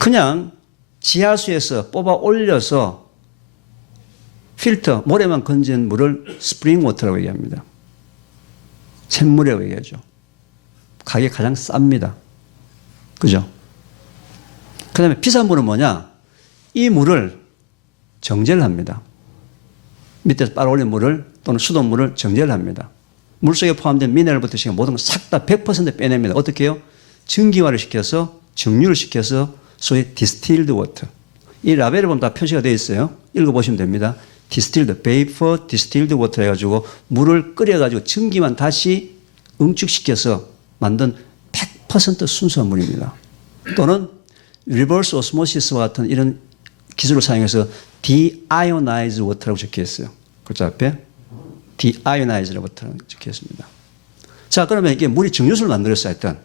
그냥 지하수에서 뽑아 올려서 필터, 모래만 건진 물을 스프링 워터라고 얘기합니다. 샘물이라고 얘기하죠. 가격이 가장 쌉니다. 그죠? 그 다음에 비싼 물은 뭐냐? 이 물을 정제를 합니다. 밑에서 빨아올린 물을 또는 수돗물을 정제를 합니다. 물속에 포함된 미네랄부터 시작해 모든 걸 싹 다 100% 빼냅니다. 어떻게 해요? 증기화를 시켜서 증류를 시켜서 소위 distilled water. 이 라벨에 보면 다 표시가 되어 있어요. 읽어보시면 됩니다. distilled, vapor distilled water 해가지고 물을 끓여가지고 증기만 다시 응축시켜서 만든 100% 순수한 물입니다. 또는 reverse osmosis와 같은 이런 기술을 사용해서 deionized water라고 적혀 있어요. 글자 앞에 deionized water라고 적혀 있습니다. 자, 그러면 이게 물이 증류수를 만들었어요, 하여튼.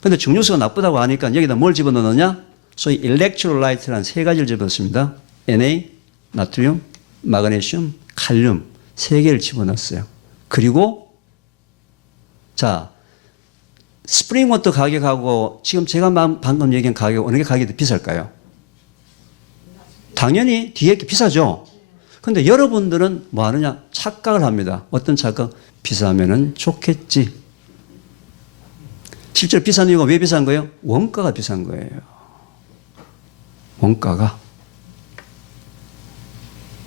근데 증류수가 나쁘다고 하니까 여기다 뭘 집어넣느냐? 소위 electrolyte라는 세 가지를 집어넣습니다. Na, 나트륨, 마그네슘, 칼륨 세 개를 집어넣었어요. 그리고 자, 스프링 워터 가격하고 지금 제가 방금 얘기한 가격 어느 게 가격이 더 비쌀까요? 당연히 뒤에 게 비싸죠. 근데 여러분들은 뭐 하느냐? 착각을 합니다. 어떤 착각? 비싸면은 좋겠지. 실제로 비싼 이유가 왜 비싼 거예요? 원가가 비싼 거예요. 원가가.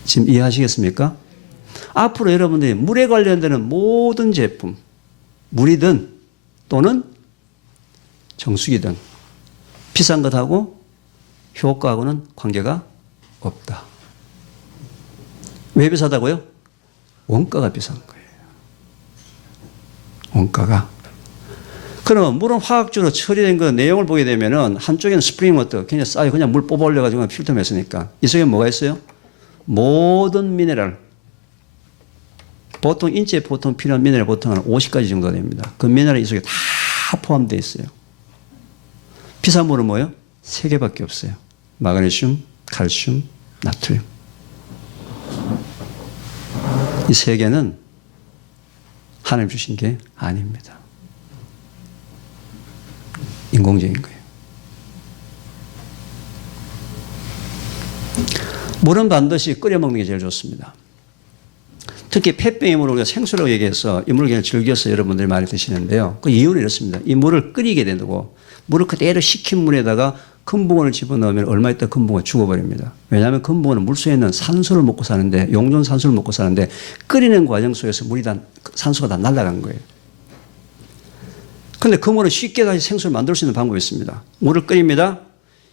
지금 이해하시겠습니까? 앞으로 여러분들이 물에 관련되는 모든 제품, 물이든 또는 정수기든 비싼 것하고 효과하고는 관계가 없다. 왜 비싸다고요? 원가가 비싼 거예요. 원가가. 그럼 물은 화학적으로 처리된 그 내용을 보게 되면은 한쪽에는 스프링 워터, 그냥 싸요. 그냥 물 뽑아 올려가지고 필터 했으니까. 이 속에 뭐가 있어요? 모든 미네랄. 보통 인체에 보통 필요한 미네랄 보통 한 50가지 정도 됩니다. 그 미네랄이 이 속에 다 포함되어 있어요. 비싼 물은 뭐예요? 3개밖에 없어요. 마그네슘, 칼슘, 나트륨. 이 3개는 하나님 주신 게 아닙니다. 인공적인 거예요. 물은 반드시 끓여 먹는 게 제일 좋습니다. 특히 폐병의 물을 우리가 생수라고 얘기해서 이 물을 그냥 즐겨서 여러분들이 많이 드시는데요. 그 이유는 이렇습니다. 이 물을 끓이게 되고 물을 그대로 식힌 물에다가 금붕어를 집어넣으면 얼마 있다 금붕어 죽어버립니다. 왜냐하면 금붕어는 물속에 있는 산소를 먹고 사는데 용존 산소를 먹고 사는데 끓이는 과정 속에서 물이 다 산소가 다 날아간 거예요. 그런데 그 물은 쉽게 다시 생수를 만들 수 있는 방법이 있습니다. 물을 끓입니다.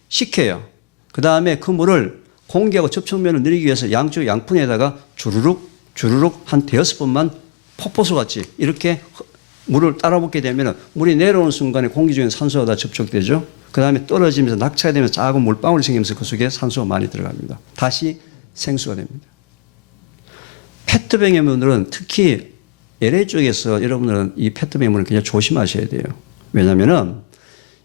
식혀요. 그 다음에 그 물을 공기하고 접촉면을 늘리기 위해서 양쪽 양푼에다가 주르륵 한 5번만 폭포수 같이 이렇게 물을 따라 붓게 되면 물이 내려오는 순간에 공기 중에 산소가 다 접촉되죠. 그 다음에 떨어지면서 낙차가 되면서 작은 물방울이 생기면서 그 속에 산소가 많이 들어갑니다. 다시 생수가 됩니다. 페트병의 물은 특히 LA 쪽에서 여러분들은 이 페트병의 물을 굉장히 조심하셔야 돼요. 왜냐하면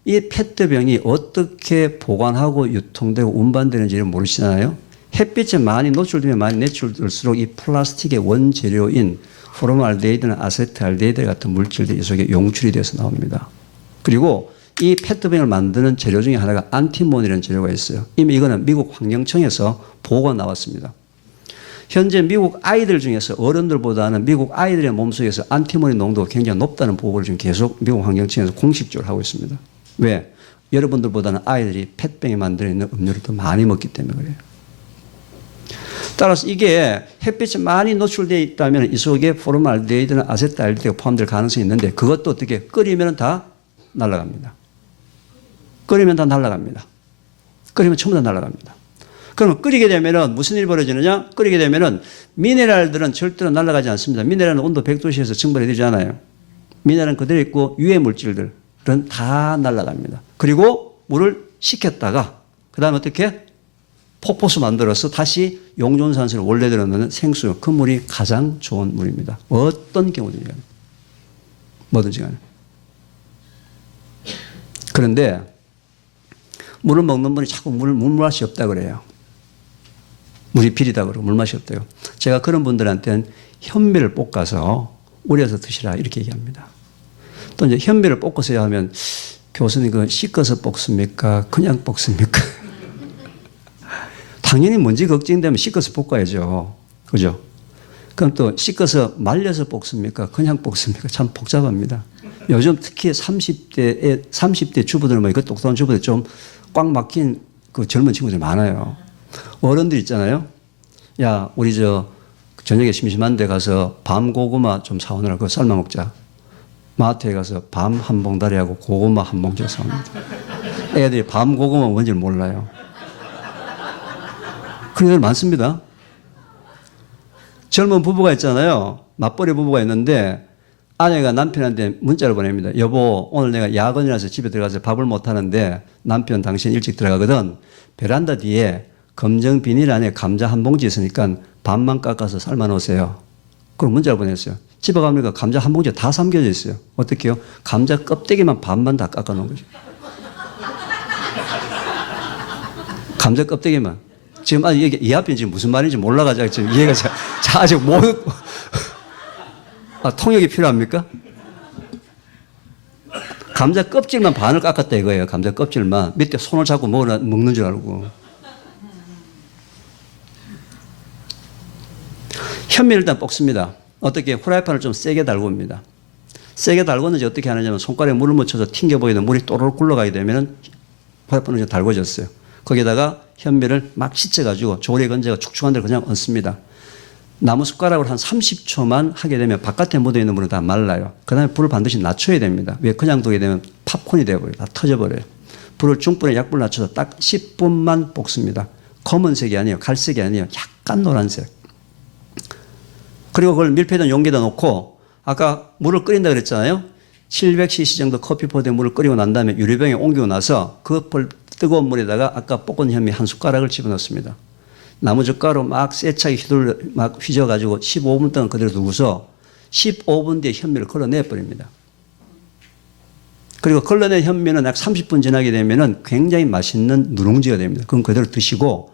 이 페트병이 어떻게 보관하고 유통되고 운반되는지를 모르시잖아요. 햇빛에 많이 노출되면 많이 노출될수록 이 플라스틱의 원재료인 포르말데히드나 아세트알데히드 같은 물질들이 이 속에 용출이 돼서 나옵니다. 그리고 이 페트병을 만드는 재료 중에 하나가 안티몬이라는 재료가 있어요. 이미 이거는 미국 환경청에서 보고가 나왔습니다. 현재 미국 아이들 중에서 어른들보다는 미국 아이들의 몸속에서 안티몬의 농도가 굉장히 높다는 보고를 지금 계속 미국 환경청에서 공식적으로 하고 있습니다. 왜? 여러분들보다는 아이들이 펫병에 만들어 있는 음료를 더 많이 먹기 때문에 그래요. 따라서 이게 햇빛이 많이 노출되어 있다면 이 속에 포르말데히드나 아세트알데히드가 포함될 가능성이 있는데 그것도 어떻게 끓이면 다 날아갑니다. 끓이면 다 날아갑니다. 끓이면 전부 다 날아갑니다. 그러면 끓이게 되면은 무슨 일이 벌어지느냐? 끓이게 되면은 미네랄들은 절대로 날아가지 않습니다. 미네랄은 온도 100도씨에서 증발이 되지 않아요. 미네랄은 그대로 있고 유해 물질들은 다 날아갑니다. 그리고 물을 식혔다가 그 다음에 어떻게? 폭포수 만들어서 다시 용존산소를 원래대로 넣는 생수, 그 물이 가장 좋은 물입니다. 어떤 경우든지 간에. 뭐든지 간에. 그런데 물을 먹는 분이 자꾸 물맛이 없다 그래요. 물이 비리다 그러고 물맛이 없대요. 제가 그런 분들한테는 현미를 볶아서 우려서 드시라 이렇게 얘기합니다. 또 이제 현미를 볶아서 하면 교수님 그 씻어서 볶습니까? 그냥 볶습니까? 당연히 먼지 걱정되면 씻어서 볶아야죠. 그죠? 그럼 또 씻어서 말려서 볶습니까? 그냥 볶습니까? 참 복잡합니다. 요즘 특히 30대 주부들 뭐 이거 똑똑한 주부들 좀 꽉 막힌 그 젊은 친구들 많아요. 어른들 있잖아요. 야, 우리 저녁에 심심한데 가서 밤 고구마 좀 사오느라 그거 삶아 먹자. 마트에 가서 밤 한 봉다리하고 고구마 한 봉지 사옵니다. 애들이 밤 고구마 뭔지 몰라요. 그런 애들 많습니다. 젊은 부부가 있잖아요. 맞벌이 부부가 있는데 아내가 남편한테 문자를 보냅니다. 여보, 오늘 내가 야근이라서 집에 들어가서 밥을 못 하는데 남편 당신 일찍 들어가거든. 베란다 뒤에 검정 비닐 안에 감자 한 봉지 있으니까 반만 깎아서 삶아 놓으세요. 그럼 문자를 보냈어요. 집에 가니까 감자 한 봉지에 다 삶겨져 있어요. 어떻게 해요? 감자 껍데기만 반만 다 깎아 놓은 거죠. 감자 껍데기만. 지금 이게 이 앞에 지금 무슨 말인지 몰라가지고 지금 이해가 아직 못. 통역이 필요합니까? 감자 껍질만 반을 깎았다 이거예요. 감자 껍질만. 밑에 손을 잡고 먹는 줄 알고. 현미를 일단 볶습니다. 어떻게 후라이팬을 좀 세게 달굽니다. 세게 달궜는지 어떻게 하느냐면 손가락에 물을 묻혀서 튕겨보이던 물이 또르륵 굴러가게 되면 후라이팬은 좀 달궈졌어요. 거기다가 현미를 막 씻어가지고 조리에 건져가 축축한 데를 그냥 얹습니다. 나무 숟가락으로 한 30초만 하게 되면 바깥에 묻어있는 물은 다 말라요. 그 다음에 불을 반드시 낮춰야 됩니다. 왜 그냥 두게 되면 팝콘이 되어버려요. 다 터져버려요. 불을 중불에 약불 낮춰서 딱 10분만 볶습니다. 검은색이 아니에요. 갈색이 아니에요. 약간 노란색. 그리고 그걸 밀폐된 용기에다 놓고 아까 물을 끓인다 그랬잖아요. 700cc 정도 커피포트에 물을 끓이고 난 다음에 유리병에 옮기고 나서 그 뜨거운 물에다가 아까 볶은 현미 한 숟가락을 집어넣습니다. 나무젓가락으로 막 세차게 막 휘저어가지고 15분 동안 그대로 두고서 15분 뒤에 현미를 걸러내버립니다. 그리고 걸러낸 현미는 약 30분 지나게 되면 굉장히 맛있는 누룽지가 됩니다. 그럼 그대로 드시고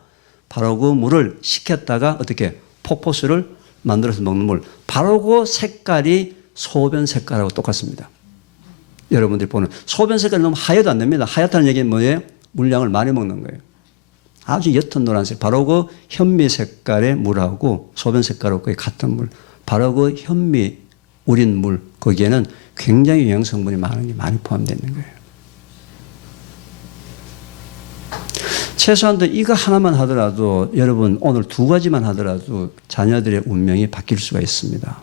바로 그 물을 식혔다가 어떻게 폭포수를 만들어서 먹는 물. 바로 그 색깔이 소변 색깔하고 똑같습니다. 여러분들이 보는 소변 색깔이 너무 하얘도 안 됩니다. 하얗다는 얘기는 뭐예요? 물량을 많이 먹는 거예요. 아주 옅은 노란색. 바로 그 현미 색깔의 물하고 소변 색깔하고 거의 같은 물. 바로 그 현미 우린 물. 거기에는 굉장히 영양성분이 많은 게 많이 포함되어 있는 거예요. 최소한도 이거 하나만 하더라도 여러분 오늘 두 가지만 하더라도 자녀들의 운명이 바뀔 수가 있습니다.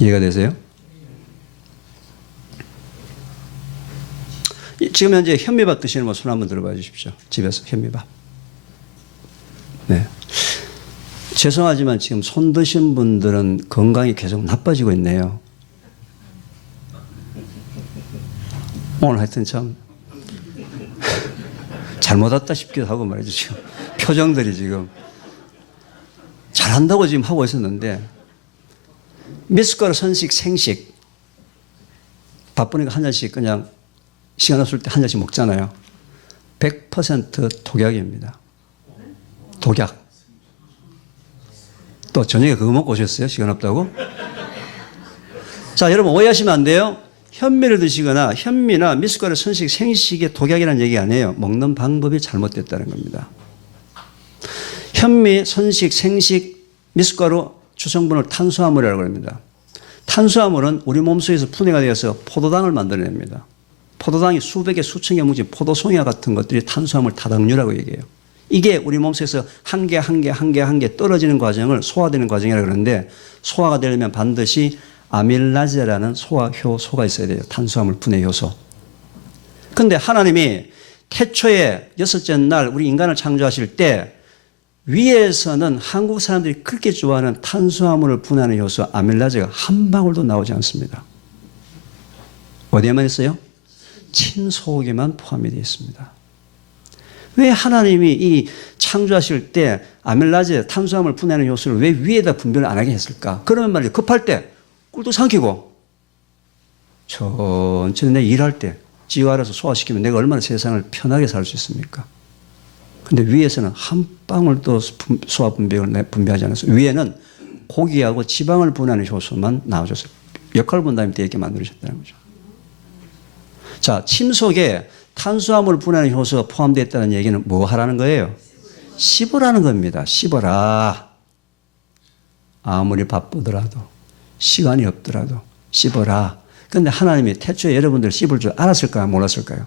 이해가 되세요? 지금 현재 현미밥 드시는 분 손 한번 들어봐 주십시오. 집에서 현미밥. 네. 죄송하지만 지금 손 드신 분들은 건강이 계속 나빠지고 있네요. 오늘 하여튼 참 잘못 왔다 싶기도 하고 말이죠. 지금 표정들이 지금 잘한다고 지금 하고 있었는데 미숫가루 선식 생식 바쁘니까 한 잔씩 그냥 시간 없을 때 한 잔씩 먹잖아요. 100% 독약입니다. 독약. 또 저녁에 그거 먹고 오셨어요? 시간 없다고? 자, 여러분 오해하시면 안 돼요. 현미를 드시거나 현미나 미숫가루 선식 생식의 독약이라는 얘기 아니에요. 먹는 방법이 잘못됐다는 겁니다. 현미, 선식, 생식, 미숫가루 주성분을 탄수화물이라고 합니다. 탄수화물은 우리 몸속에서 분해가 되어서 포도당을 만들어냅니다. 포도당이 수백 개, 수천 개 뭉친 포도송이와 같은 것들이 탄수화물 다당류라고 얘기해요. 이게 우리 몸속에서 한 개 한 개 한 개 한 개 떨어지는 과정을 소화되는 과정이라고 그러는데 소화가 되려면 반드시 아밀라제라는 소화 효소가 있어야 돼요. 탄수화물 분해 효소. 그런데 하나님이 태초에 여섯째 날 우리 인간을 창조하실 때 위에서는 한국 사람들이 그렇게 좋아하는 탄수화물을 분해하는 효소 아밀라제가 한 방울도 나오지 않습니다. 어디에만 있어요? 친소에만 포함이 되어 있습니다. 왜 하나님이 이 창조하실 때 아밀라제 탄수화물 분해하는 효소를 왜 위에다 분별을 안 하게 했을까? 그러면 말이죠. 급할 때 꿀도 삼키고 천천히 내 일할 때 지가 알아서 소화시키면 내가 얼마나 세상을 편하게 살 수 있습니까? 근데 위에서는 한 방울도 소화 분배를 분배하지 않아서 위에는 고기하고 지방을 분해하는 효소만 나와줘서 역할 분담이 되게 만들어졌다는 거죠. 자, 침 속에 탄수화물 분해하는 효소가 포함되어 있다는 얘기는 뭐 하라는 거예요? 씹으라는 겁니다. 씹어라. 아무리 바쁘더라도 시간이 없더라도 씹어라. 그런데 하나님이 태초에 여러분들 씹을 줄 알았을까요? 몰랐을까요?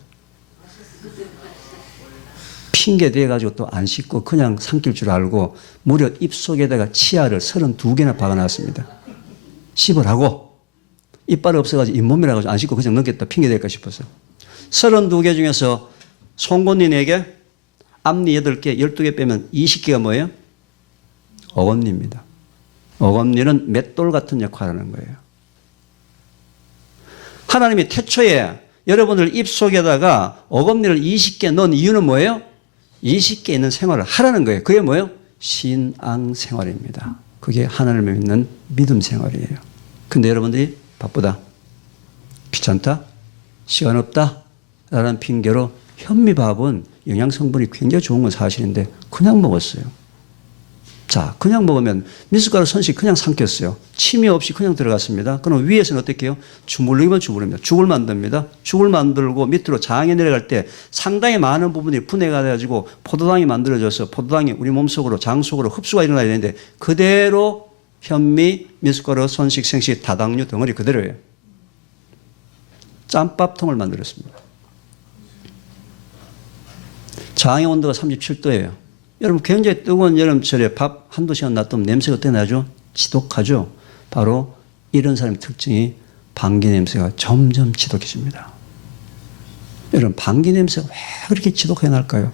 핑계 대가지고 또 안 씹고 그냥 삼킬 줄 알고 무려 입속에다가 치아를 32개나 박아놨습니다. 씹으라고. 이빨 없어가지고 잇몸이라고 안 씹고 그냥 넘겼다 핑계 댈까 싶었어요. 32개 중에서 송곳니 4개, 앞니 8개, 12개 빼면 20개가 뭐예요? 어금니입니다. 어금니는 맷돌 같은 역할을 하는 거예요. 하나님이 태초에 여러분들 입속에다가 어금니를 20개 넣은 이유는 뭐예요? 20개 있는 생활을 하라는 거예요. 그게 뭐예요? 신앙생활입니다. 그게 하나님을 믿는 믿음 생활이에요. 근데 여러분들이 바쁘다, 귀찮다, 시간 없다 라는 핑계로 현미밥은 영양성분이 굉장히 좋은 건 사실인데 그냥 먹었어요. 자, 그냥 먹으면 미숫가루 선식 그냥 삼켰어요. 침이 없이 그냥 들어갔습니다. 그럼 위에서는 어떻게 해요? 주물르기만 주물릅니다. 죽을 만듭니다. 죽을 만들고 밑으로 장에 내려갈 때 상당히 많은 부분이 분해가 돼가지고 포도당이 만들어져서 포도당이 우리 몸속으로 장 속으로 흡수가 일어나야 되는데 그대로 현미, 미숫가루, 선식, 생식, 다당류 덩어리 그대로예요. 짬밥통을 만들었습니다. 장의 온도가 37도예요. 여러분 굉장히 뜨거운 여름철에 밥 한두 시간 놔두면 냄새가 어떻게 나죠? 지독하죠? 바로 이런 사람의 특징이 방귀 냄새가 점점 지독해집니다. 여러분 방귀 냄새가 왜 그렇게 지독하게 날까요?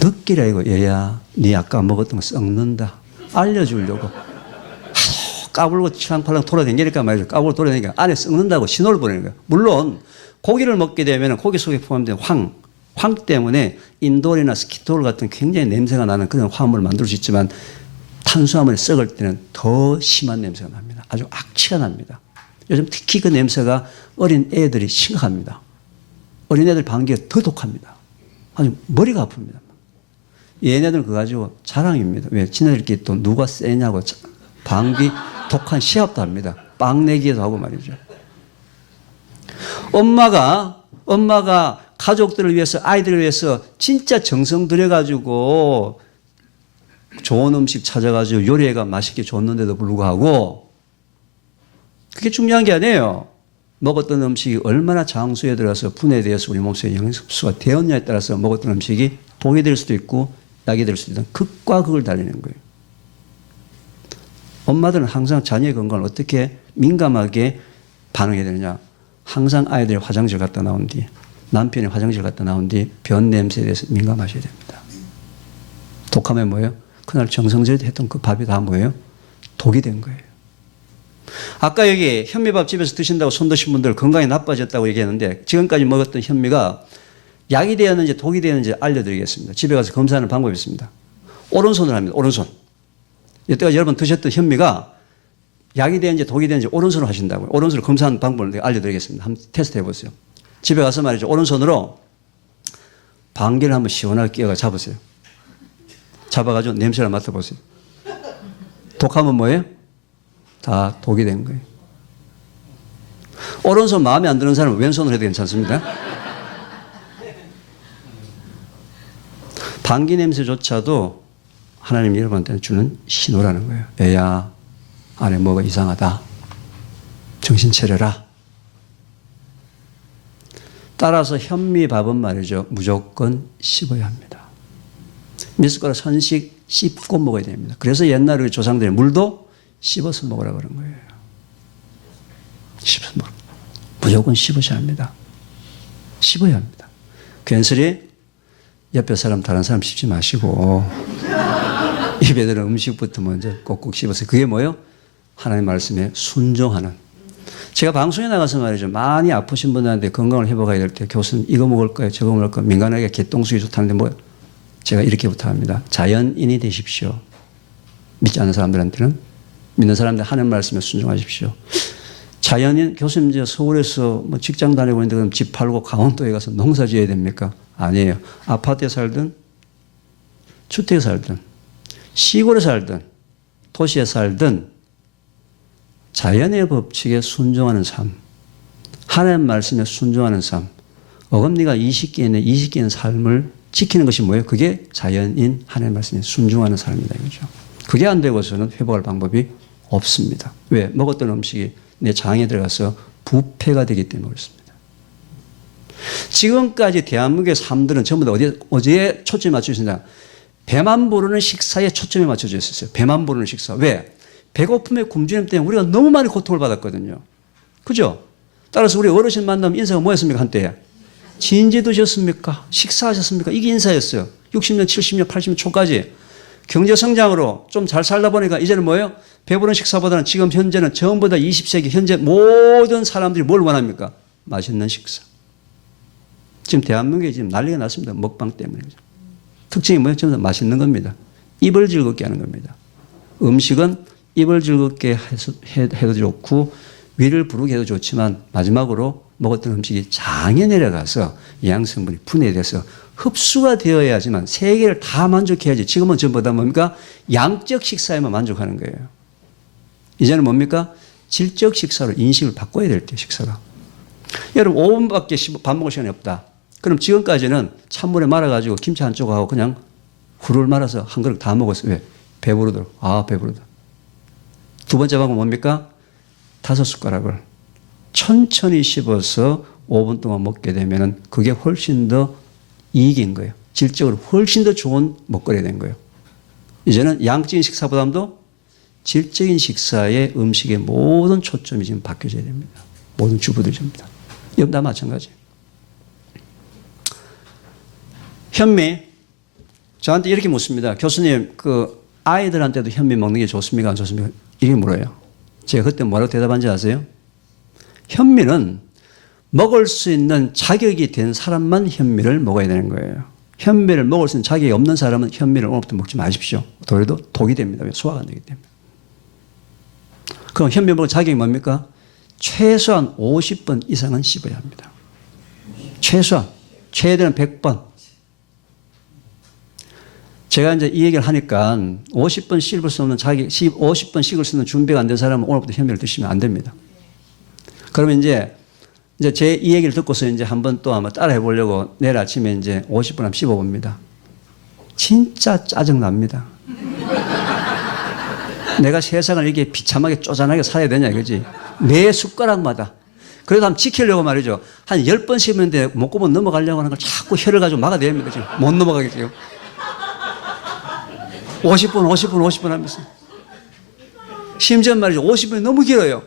듣기라 이거 얘야 네 아까 먹었던 거 썩는다 알려주려고 까불고 치랑팔랑 돌아다니니까 말이죠. 까불고 돌아다니니까 안에 썩는다고 신호를 보내는 거예요. 물론 고기를 먹게 되면 고기 속에 포함된 황 때문에 인돌이나 스키톨 같은 굉장히 냄새가 나는 그런 화합물을 만들 수 있지만 탄수화물이 썩을 때는 더 심한 냄새가 납니다. 아주 악취가 납니다. 요즘 특히 그 냄새가 어린 애들이 심각합니다. 어린 애들 방귀가 더 독합니다. 아주 머리가 아픕니다. 얘네들 그거 가지고 자랑입니다. 왜? 지네들끼리 또 누가 세냐고 방귀 독한 시합도 합니다. 빵 내기도 하고 말이죠. 엄마가 가족들을 위해서 아이들을 위해서 진짜 정성 들여가지고 좋은 음식 찾아가지고 요리해가 맛있게 줬는데도 불구하고 그게 중요한 게 아니에요. 먹었던 음식이 얼마나 장수에 들어가서 분해되어서 우리 몸속에 영양소가 되었냐에 따라서 먹었던 음식이 독이 될 수도 있고 약이 될 수도 있는 극과 극을 달리는 거예요. 엄마들은 항상 자녀의 건강을 어떻게 민감하게 반응해야 되느냐. 항상 아이들이 화장실 갔다 나온 뒤 남편이 화장실 갔다 나온 뒤 변 냄새에 대해서 민감하셔야 됩니다. 독하면 뭐예요? 그날 정성스레 했던 그 밥이 다 뭐예요? 독이 된 거예요. 아까 여기 현미밥 집에서 드신다고 손 드신 분들 건강이 나빠졌다고 얘기했는데 지금까지 먹었던 현미가 약이 되었는지 독이 되었는지 알려드리겠습니다. 집에 가서 검사하는 방법이 있습니다. 오른손으로 합니다. 오른손. 여태까지 여러분 드셨던 현미가 약이 되는지 독이 되는지 오른손으로 하신다고요. 오른손으로 검사하는 방법을 알려드리겠습니다. 한번 테스트 해보세요. 집에 가서 말이죠. 오른손으로 방귀를 한번 시원하게 끼워가 잡으세요. 잡아가지고 냄새를 맡아보세요. 독하면 뭐예요? 다 독이 된 거예요. 오른손 마음에 안 드는 사람은 왼손으로 해도 괜찮습니다. 방귀 냄새조차도 하나님이 여러분한테 주는 신호라는 거예요. 애야, 안에 뭐가 이상하다. 정신 차려라. 따라서 현미밥은 말이죠. 무조건 씹어야 합니다. 미숫가루 선식 씹고 먹어야 됩니다. 그래서 옛날 우리 조상들이 물도 씹어서 먹으라고 그런 거예요. 씹어서 먹어. 무조건 씹으셔야 합니다. 씹어야 합니다. 괜스레 옆에 사람 다른 사람 씹지 마시고 입에 들은 음식부터 먼저 꼭꼭 씹어서 그게 뭐예요? 하나님 말씀에 순종하는. 제가 방송에 나가서 말이죠. 많이 아프신 분들한테 건강을 회복해야 될 때 교수님 이거 먹을 거예요. 저거 먹을 거예요. 민간하게 개똥수이 좋다는데 뭐 제가 이렇게 부탁합니다. 자연인이 되십시오. 믿지 않는 사람들한테는 믿는 사람들 하는 말씀에 순종하십시오. 자연인 교수님 이제 서울에서 뭐 직장 다니고 있는데 그럼 집 팔고 강원도에 가서 농사 지어야 됩니까? 아니에요. 아파트에 살든 주택에 살든 시골에 살든 도시에 살든 자연의 법칙에 순종하는 삶. 하나님 말씀에 순종하는 삶. 어금니가 20개인데 20개의 삶을 지키는 것이 뭐예요? 그게 자연인 하나님 말씀에 순종하는 삶이다. 이거죠. 그게 안 되고서는 회복할 방법이 없습니다. 왜? 먹었던 음식이 내 장에 들어가서 부패가 되기 때문에 그렇습니다. 지금까지 대한민국의 삶들은 전부 다 어디에 초점이 맞춰졌냐? 배만 부르는 식사에 초점이 맞춰져 있었어요. 배만 부르는 식사. 왜? 배고픔의 굶주림 때문에 우리가 너무 많이 고통을 받았거든요. 그죠? 따라서 우리 어르신 만나면 인사가 뭐였습니까? 한때에? 진지 드셨습니까? 식사하셨습니까? 이게 인사였어요. 60년, 70년, 80년 초까지. 경제 성장으로 좀 잘 살다 보니까 이제는 뭐예요? 배부른 식사보다는 지금 현재는 전부 다 20세기 현재 모든 사람들이 뭘 원합니까? 맛있는 식사. 지금 대한민국에 지금 난리가 났습니다. 먹방 때문에. 특징이 뭐예요? 전부 다 맛있는 겁니다. 입을 즐겁게 하는 겁니다. 음식은 입을 즐겁게 해도 좋고 위를 부르게 해도 좋지만 마지막으로 먹었던 음식이 장에 내려가서 영양성분이 분해돼서 흡수가 되어야지만 세 개를 다 만족해야지. 지금은 전부 다 뭡니까? 양적 식사에만 만족하는 거예요. 이제는 뭡니까? 질적 식사로 인식을 바꿔야 될 때 식사가. 여러분 5분밖에 밥 먹을 시간이 없다. 그럼 지금까지는 찬물에 말아가지고 김치 한 조각하고 그냥 후루를 말아서 한 그릇 다 먹었어요. 왜? 배부르도록. 아, 배부르다. 두 번째 방법은 뭡니까? 5숟가락을 천천히 씹어서 5분 동안 먹게 되면 그게 훨씬 더 이익인 거예요. 질적으로 훨씬 더 좋은 먹거리가 된 거예요. 이제는 양적인 식사보다도 질적인 식사에 음식의 모든 초점이 지금 바뀌어져야 됩니다. 모든 주부들이 됩니다. 여러분 다 마찬가지. 현미. 저한테 이렇게 묻습니다. 교수님, 그 아이들한테도 현미 먹는 게 좋습니까? 안 좋습니까? 이게 물어요. 제가 그때 뭐라고 대답한지 아세요? 현미는 먹을 수 있는 자격이 된 사람만 현미를 먹어야 되는 거예요. 현미를 먹을 수 있는 자격이 없는 사람은 현미를 오늘부터 먹지 마십시오. 도리도 독이 됩니다. 소화가 안 되기 때문에. 그럼 현미 먹을 자격이 뭡니까? 최소한 50번 이상은 씹어야 합니다. 최소한. 최대는 100번. 제가 이제 이 얘기를 하니까 50번 씹을 수 없는 50번 씹을 수 있는 준비가 안 된 사람은 오늘부터 현미를 드시면 안 됩니다. 그러면 이제 제 이 얘기를 듣고서 이제 한번 또 한번 따라해 보려고 내일 아침에 이제 50번 한번 씹어봅니다. 진짜 짜증납니다. 내가 세상을 이렇게 비참하게 쪼잔하게 살아야 되냐 이거지. 매 숟가락마다. 그래도 한번 지키려고 말이죠. 한 10번 씹는데 목구멍 넘어가려고 하는 걸 자꾸 혀를 가지고 막아냅니다. 지금 못 넘어가겠죠. 50번 하면서. 심지어 말이죠. 50번이 너무 길어요.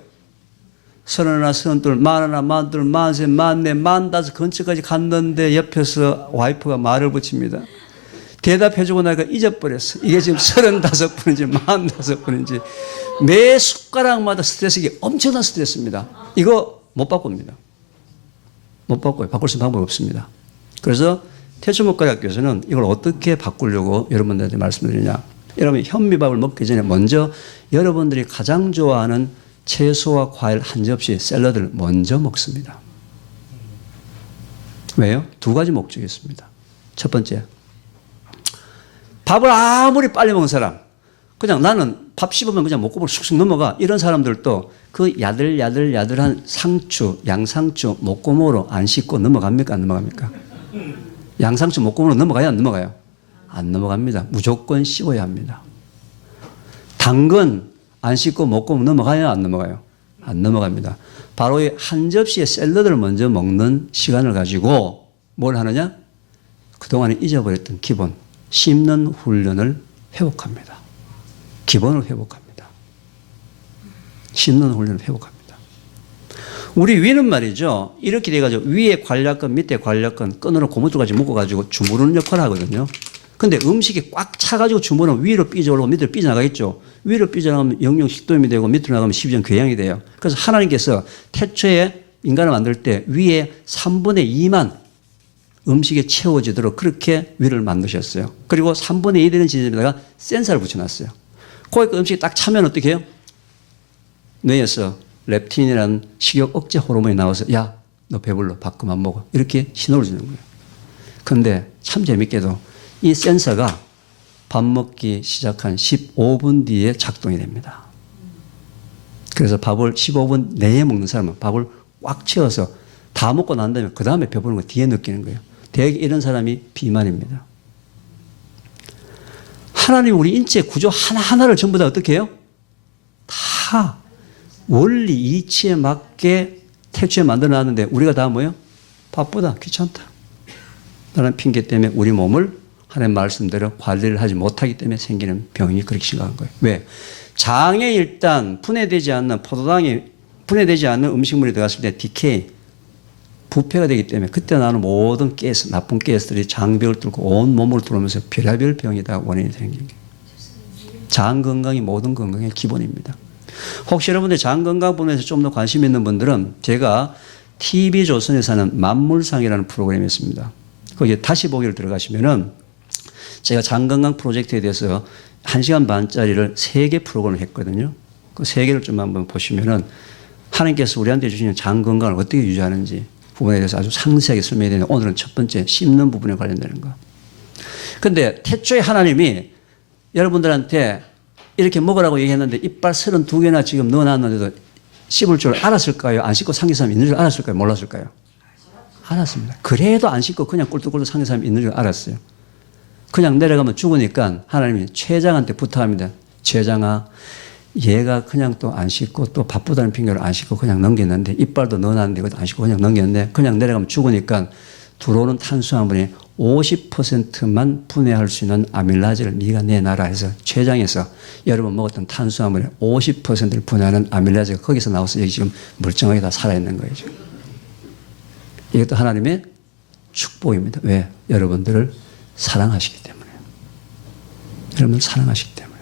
31, 32, 41, 42, 43, 44, 45 근처까지 갔는데 옆에서 와이프가 말을 붙입니다. 대답해주고 나니까 잊어버렸어. 이게 지금 35번인지 45번인지 매 숟가락마다 스트레스, 이게 엄청난 스트레스입니다. 이거 못 바꿉니다. 못 바꿔요. 바꿀 수 있는 방법이 없습니다. 그래서 태초목가학교에서는 이걸 어떻게 바꾸려고 여러분들한테 말씀드리냐. 여러분 현미밥을 먹기 전에 먼저 여러분들이 가장 좋아하는 채소와 과일 한 접시 샐러드를 먼저 먹습니다. 왜요? 두 가지 목적이 있습니다. 첫 번째, 밥을 아무리 빨리 먹은 사람, 그냥 나는 밥 씹으면 그냥 목구멍을 쑥쑥 넘어가. 이런 사람들도 그 야들야들한 상추, 양상추 목구멍으로 안 씹고 넘어갑니까? 안 넘어갑니까? 양상추 목구멍으로 넘어가요? 안 넘어가요? 안 넘어갑니다. 무조건 씹어야 합니다. 당근 안 씹고 목구멍 넘어가요? 안 넘어가요? 안 넘어갑니다. 바로 이 한 접시의 샐러드를 먼저 먹는 시간을 가지고 뭘 하느냐? 그동안에 잊어버렸던 기본, 씹는 훈련을 회복합니다. 기본을 회복합니다. 씹는 훈련을 회복합니다. 우리 위는 말이죠. 이렇게 돼가지고 위에 관략근, 밑에 관략근, 끈으로 고무줄까지 묶어가지고 주무르는 역할을 하거든요. 근데 음식이 꽉 차가지고 주무르면 위로 삐져오르고 밑으로 삐져나가겠죠. 위로 삐져나가면 영영 식도염이 되고 밑으로 나가면 십이전 궤양이 돼요. 그래서 하나님께서 태초에 인간을 만들 때 위에 3분의 2만 음식에 채워지도록 그렇게 위를 만드셨어요. 그리고 3분의 1 되는 지점에다가 센서를 붙여놨어요. 거기 음식이 딱 차면 어떻게 해요? 뇌에서 렙틴이라는 식욕 억제 호르몬이 나와서 야, 너 배불러. 밥 그만 먹어. 이렇게 신호를 주는 거예요. 그런데 참 재밌게도 이 센서가 밥 먹기 시작한 15분 뒤에 작동이 됩니다. 그래서 밥을 15분 내에 먹는 사람은 밥을 꽉 채워서 다 먹고 난 다음에 그 다음에 배부른 거 뒤에 느끼는 거예요. 대개 이런 사람이 비만입니다. 하나님 우리 인체 구조 하나하나를 전부 다 어떻게 해요? 다 원리 이치에 맞게 태초에 만들어놨는데 우리가 다 뭐예요? 바쁘다, 귀찮다 라는 핑계 때문에 우리 몸을 하나님 말씀대로 관리를 하지 못하기 때문에 생기는 병이 그렇게 심각한 거예요. 왜? 장에 일단 분해되지 않는 포도당이 분해되지 않는 음식물이 들어갔을 때 디케이, 부패가 되기 때문에 그때 나는 모든 가스, 나쁜 가스들이 장벽을 뚫고 온 몸을 들어오면서 별의별 병이 다 원인이 생기는 거예요. 장 건강이 모든 건강의 기본입니다. 혹시 여러분들 장 건강 부분에서 좀 더 관심 있는 분들은 제가 TV조선에서 하는 만물상이라는 프로그램이 있습니다. 거기에 다시 보기를 들어가시면은 제가 장 건강 프로젝트에 대해서 1시간 반짜리를 3개 프로그램을 했거든요. 그 3개를 좀 한번 보시면은 하나님께서 우리한테 주시는 장 건강을 어떻게 유지하는지 부분에 대해서 아주 상세하게 설명이 되는데 오늘은 첫 번째 씹는 부분에 관련되는 거. 근데 태초에 하나님이 여러분들한테 이렇게 먹으라고 얘기했는데 이빨 32개나 지금 넣어놨는데도 씹을 줄 알았을까요? 안 씹고 삼킨 사람이 있는 줄 알았을까요? 몰랐을까요? 알았습니다. 그래도 안 씹고 그냥 꿀떡꿀떡 삼킨 사람이 있는 줄 알았어요. 그냥 내려가면 죽으니까 하나님이 췌장한테 부탁합니다. 췌장아, 얘가 그냥 또 안 씻고 또 바쁘다는 핑계로 안 씻고 그냥 넘겼는데 이빨도 넣어놨는데 그것도 안 씻고 그냥 넘겼는데 그냥 내려가면 죽으니까 들어오는 탄수화물이 50%만 분해할 수 있는 아밀라제를 네가 내놔라 해서 췌장에서 여러분 먹었던 탄수화물의 50%를 분해하는 아밀라제가 거기서 나와서 여기 지금 멀쩡하게 다 살아있는 거예요. 지금. 이것도 하나님의 축복입니다. 왜? 여러분들을 사랑하시기 때문에. 여러분을 사랑하시기 때문에.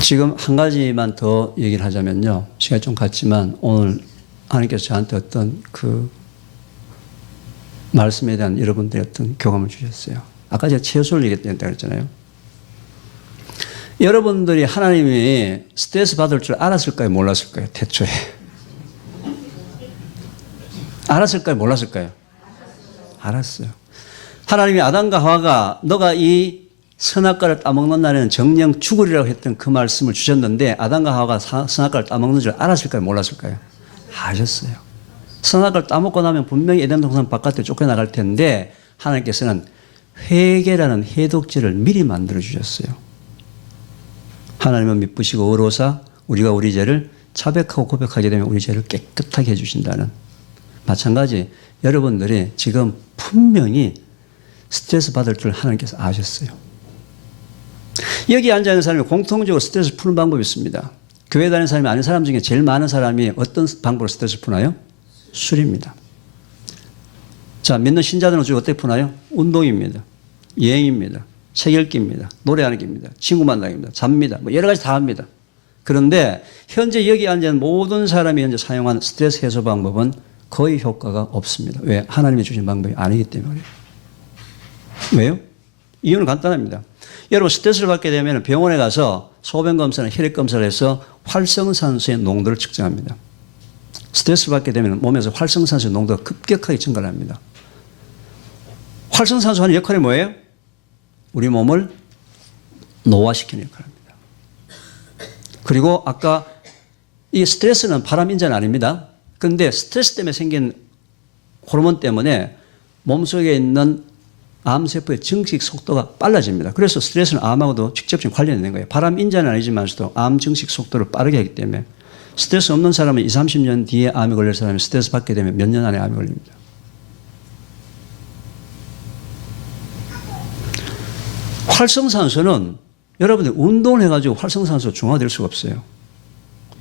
지금 한 가지만 더 얘기를 하자면요. 시간이 좀 갔지만 오늘 하나님께서 저한테 어떤 그 말씀에 대한 여러분들의 어떤 교감을 주셨어요. 아까 제가 채소를 얘기했다고 그랬잖아요. 여러분들이 하나님이 스트레스 받을 줄 알았을까요? 몰랐을까요? 태초에. 알았을까요? 몰랐을까요? 알았어요. 하나님이 아담과 하와가 너가 이 선악과를 따먹는 날에는 정령 죽으리라고 했던 그 말씀을 주셨는데 아담과 하와가 선악과를 따먹는 줄 알았을까요? 몰랐을까요? 아셨어요. 선악과를 따먹고 나면 분명히 에덴 동산 바깥에 쫓겨나갈 텐데 하나님께서는 회개라는 해독제를 미리 만들어 주셨어요. 하나님은 미쁘시고 의로사 우리가 우리 죄를 자백하고 고백하게 되면 우리 죄를 깨끗하게 해주신다는. 마찬가지 여러분들이 지금 분명히 스트레스 받을 줄 하나님께서 아셨어요. 여기 앉아있는 사람이 공통적으로 스트레스 푸는 방법이 있습니다. 교회 다니는 사람이 아닌 사람 중에 제일 많은 사람이 어떤 방법으로 스트레스 푸나요? 술입니다. 자, 믿는 신자들은 주로 어떻게 푸나요? 운동입니다. 여행입니다. 책 읽기입니다. 노래하는 겁니다. 친구 만나기입니다. 잡니다. 뭐 여러 가지 다 합니다. 그런데 현재 여기 앉은 모든 사람이 현재 사용하는 스트레스 해소 방법은 거의 효과가 없습니다. 왜? 하나님이 주신 방법이 아니기 때문에. 왜요? 이유는 간단합니다. 여러분 스트레스를 받게 되면 병원에 가서 소변 검사나 혈액 검사를 해서 활성산소의 농도를 측정합니다. 스트레스를 받게 되면 몸에서 활성산소의 농도가 급격하게 증가를 합니다. 활성산소 하는 역할이 뭐예요? 우리 몸을 노화시키는 역할을 합니다. 그리고 아까 이 스트레스는 바람인자는 아닙니다. 그런데 스트레스 때문에 생긴 호르몬 때문에 몸속에 있는 암세포의 증식 속도가 빨라집니다. 그래서 스트레스는 암하고도 직접적인 관련이 있는 거예요. 바람인자는 아니지만서도 암 증식 속도를 빠르게 하기 때문에 스트레스 없는 사람은 20, 30년 뒤에 암이 걸릴 사람이 스트레스 받게 되면 몇 년 안에 암이 걸립니다. 활성산소는 여러분들 운동을 해가지고 활성산소 중화될 수가 없어요.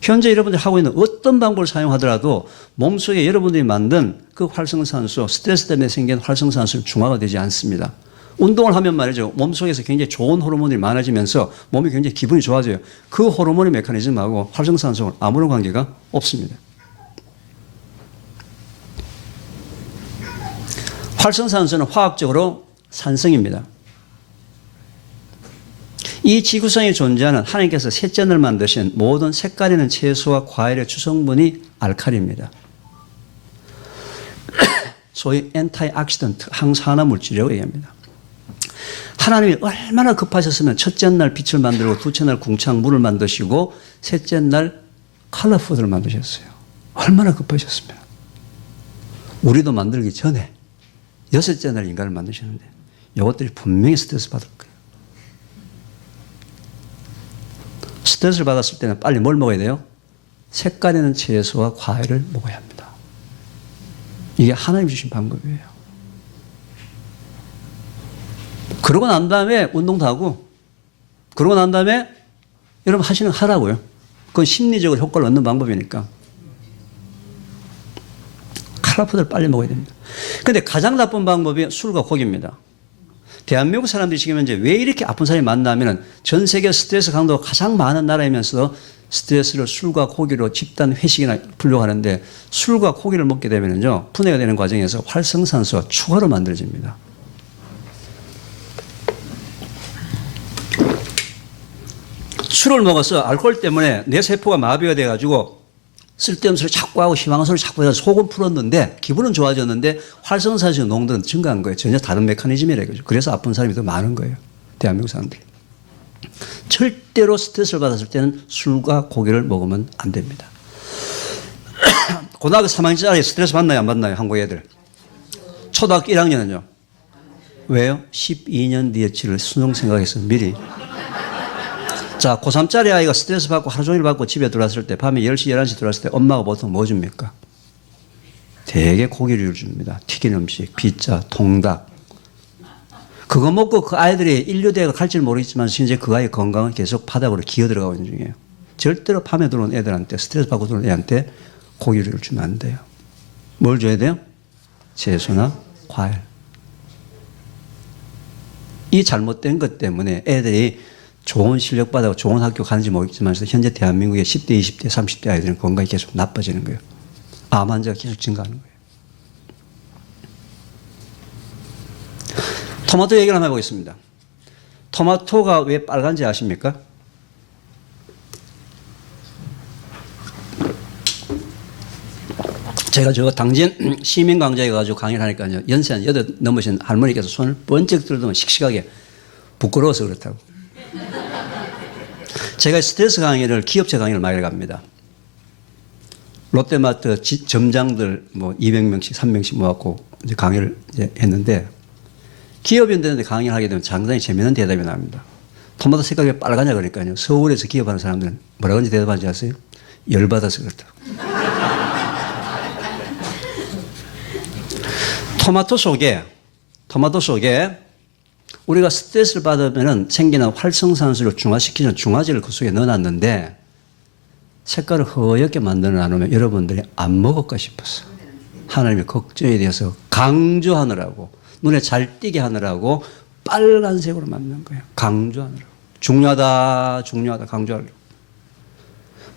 현재 여러분들이 하고 있는 어떤 방법을 사용하더라도 몸속에 여러분들이 만든 그 활성산소, 스트레스 때문에 생긴 활성산소는 중화가 되지 않습니다. 운동을 하면 말이죠. 몸속에서 굉장히 좋은 호르몬이 많아지면서 몸이 굉장히 기분이 좋아져요. 그 호르몬의 메커니즘하고 활성산소는 아무런 관계가 없습니다. 활성산소는 화학적으로 산성입니다. 이 지구상에 존재하는 하나님께서 셋째를 만드신 모든 색깔 있는 채소와 과일의 주성분이 알칼리입니다. 소위 엔타이옥시던트, 항산화 물질이라고 얘기합니다. 하나님이 얼마나 급하셨으면 첫째 날 빛을 만들고 둘째 날 궁창 물을 만드시고 셋째 날 컬러푸드를 만드셨어요. 얼마나 급하셨으면. 우리도 만들기 전에 여섯째 날 인간을 만드시는데 이것들이 분명히 스트레스 받을 거예요. 스트레스를 받았을 때는 빨리 뭘 먹어야 돼요? 색깔 있는 채소와 과일을 먹어야 합니다. 이게 하나님 주신 방법이에요. 그러고 난 다음에 운동도 하고, 그러고 난 다음에 여러분 하라고요. 그건 심리적으로 효과를 얻는 방법이니까. 컬러푸드를 빨리 먹어야 됩니다. 근데 가장 나쁜 방법이 술과 고기입니다. 대한민국 사람들이 지금 현재 왜 이렇게 아픈 사람이 많냐면 전 세계 스트레스 강도가 가장 많은 나라이면서 스트레스를 술과 고기로 집단 회식이나 풀려고 하는데 술과 고기를 먹게 되면요 분해가 되는 과정에서 활성산소가 추가로 만들어집니다. 술을 먹어서 알코올 때문에 내 세포가 마비가 돼가지고 쓸데없는 소리 자꾸 하고 희망한 소리 자꾸 해서 속은 풀었는데 기분은 좋아졌는데 활성산소 농도는 증가한 거예요. 전혀 다른 메커니즘이라 이거죠. 그래서 아픈 사람이 더 많은 거예요. 대한민국 사람들이. 절대로 스트레스를 받았을 때는 술과 고기를 먹으면 안 됩니다. 고등학교 3학년짜리 스트레스 받나요? 안 받나요? 한국 애들. 초등학교 1학년은요. 왜요? 12년 뒤에 치를 수능 생각해서 미리. 자, 고3짜리 아이가 스트레스 받고 하루 종일 받고 집에 들어왔을 때 밤에 10시, 11시 들어왔을 때 엄마가 보통 뭐 줍니까? 되게 고기를 줍니다. 튀긴 음식, 피자, 통닭. 그거 먹고 그 아이들이 인류대가 갈지는 모르겠지만 현재 그 아이의 건강은 계속 바닥으로 기어 들어가고 있는 중이에요. 절대로 밤에 들어온 애들한테 스트레스 받고 들어온 애한테 고기를 주면 안 돼요. 뭘 줘야 돼요? 채소나 과일. 이 잘못된 것 때문에 애들이 좋은 실력 받아고 좋은 학교 가는지 모르겠지만 현재 대한민국의 10대, 20대, 30대 아이들은 건강이 계속 나빠지는 거예요. 암 환자가 계속 증가하는 거예요. 토마토 얘기를 한번 해보겠습니다. 토마토가 왜 빨간지 아십니까? 제가 저 당진 시민광장에 가지고 강의를 하니까요. 연세 한 8 넘으신 할머니께서 손을 번쩍 들더니 씩씩하게 부끄러워서 그렇다고. 제가 스트레스 강의를 기업체 강의를 많이 갑니다. 롯데마트 점장들 뭐 200명씩 300명씩 모았고 이제 강의를 이제 했는데 기업인들한테 강의를 하게 되면 상당히 재미있는 대답이 나옵니다. 토마토 색깔이 빨가냐 그러니까요. 서울에서 기업하는 사람들은 뭐라고 대답하는지 아세요? 열받아서 그렇다고. 토마토 속에 우리가 스트레스를 받으면 생기는 활성산소를 중화시키는 중화제를 그 속에 넣어놨는데 색깔을 허옇게 만들어 놔놓으면 여러분들이 안 먹을까 싶었어. 하나님의 걱정에 대해서 강조하느라고 눈에 잘 띄게 하느라고 빨간색으로 만든 거예요. 강조하느라고. 중요하다 강조하려고.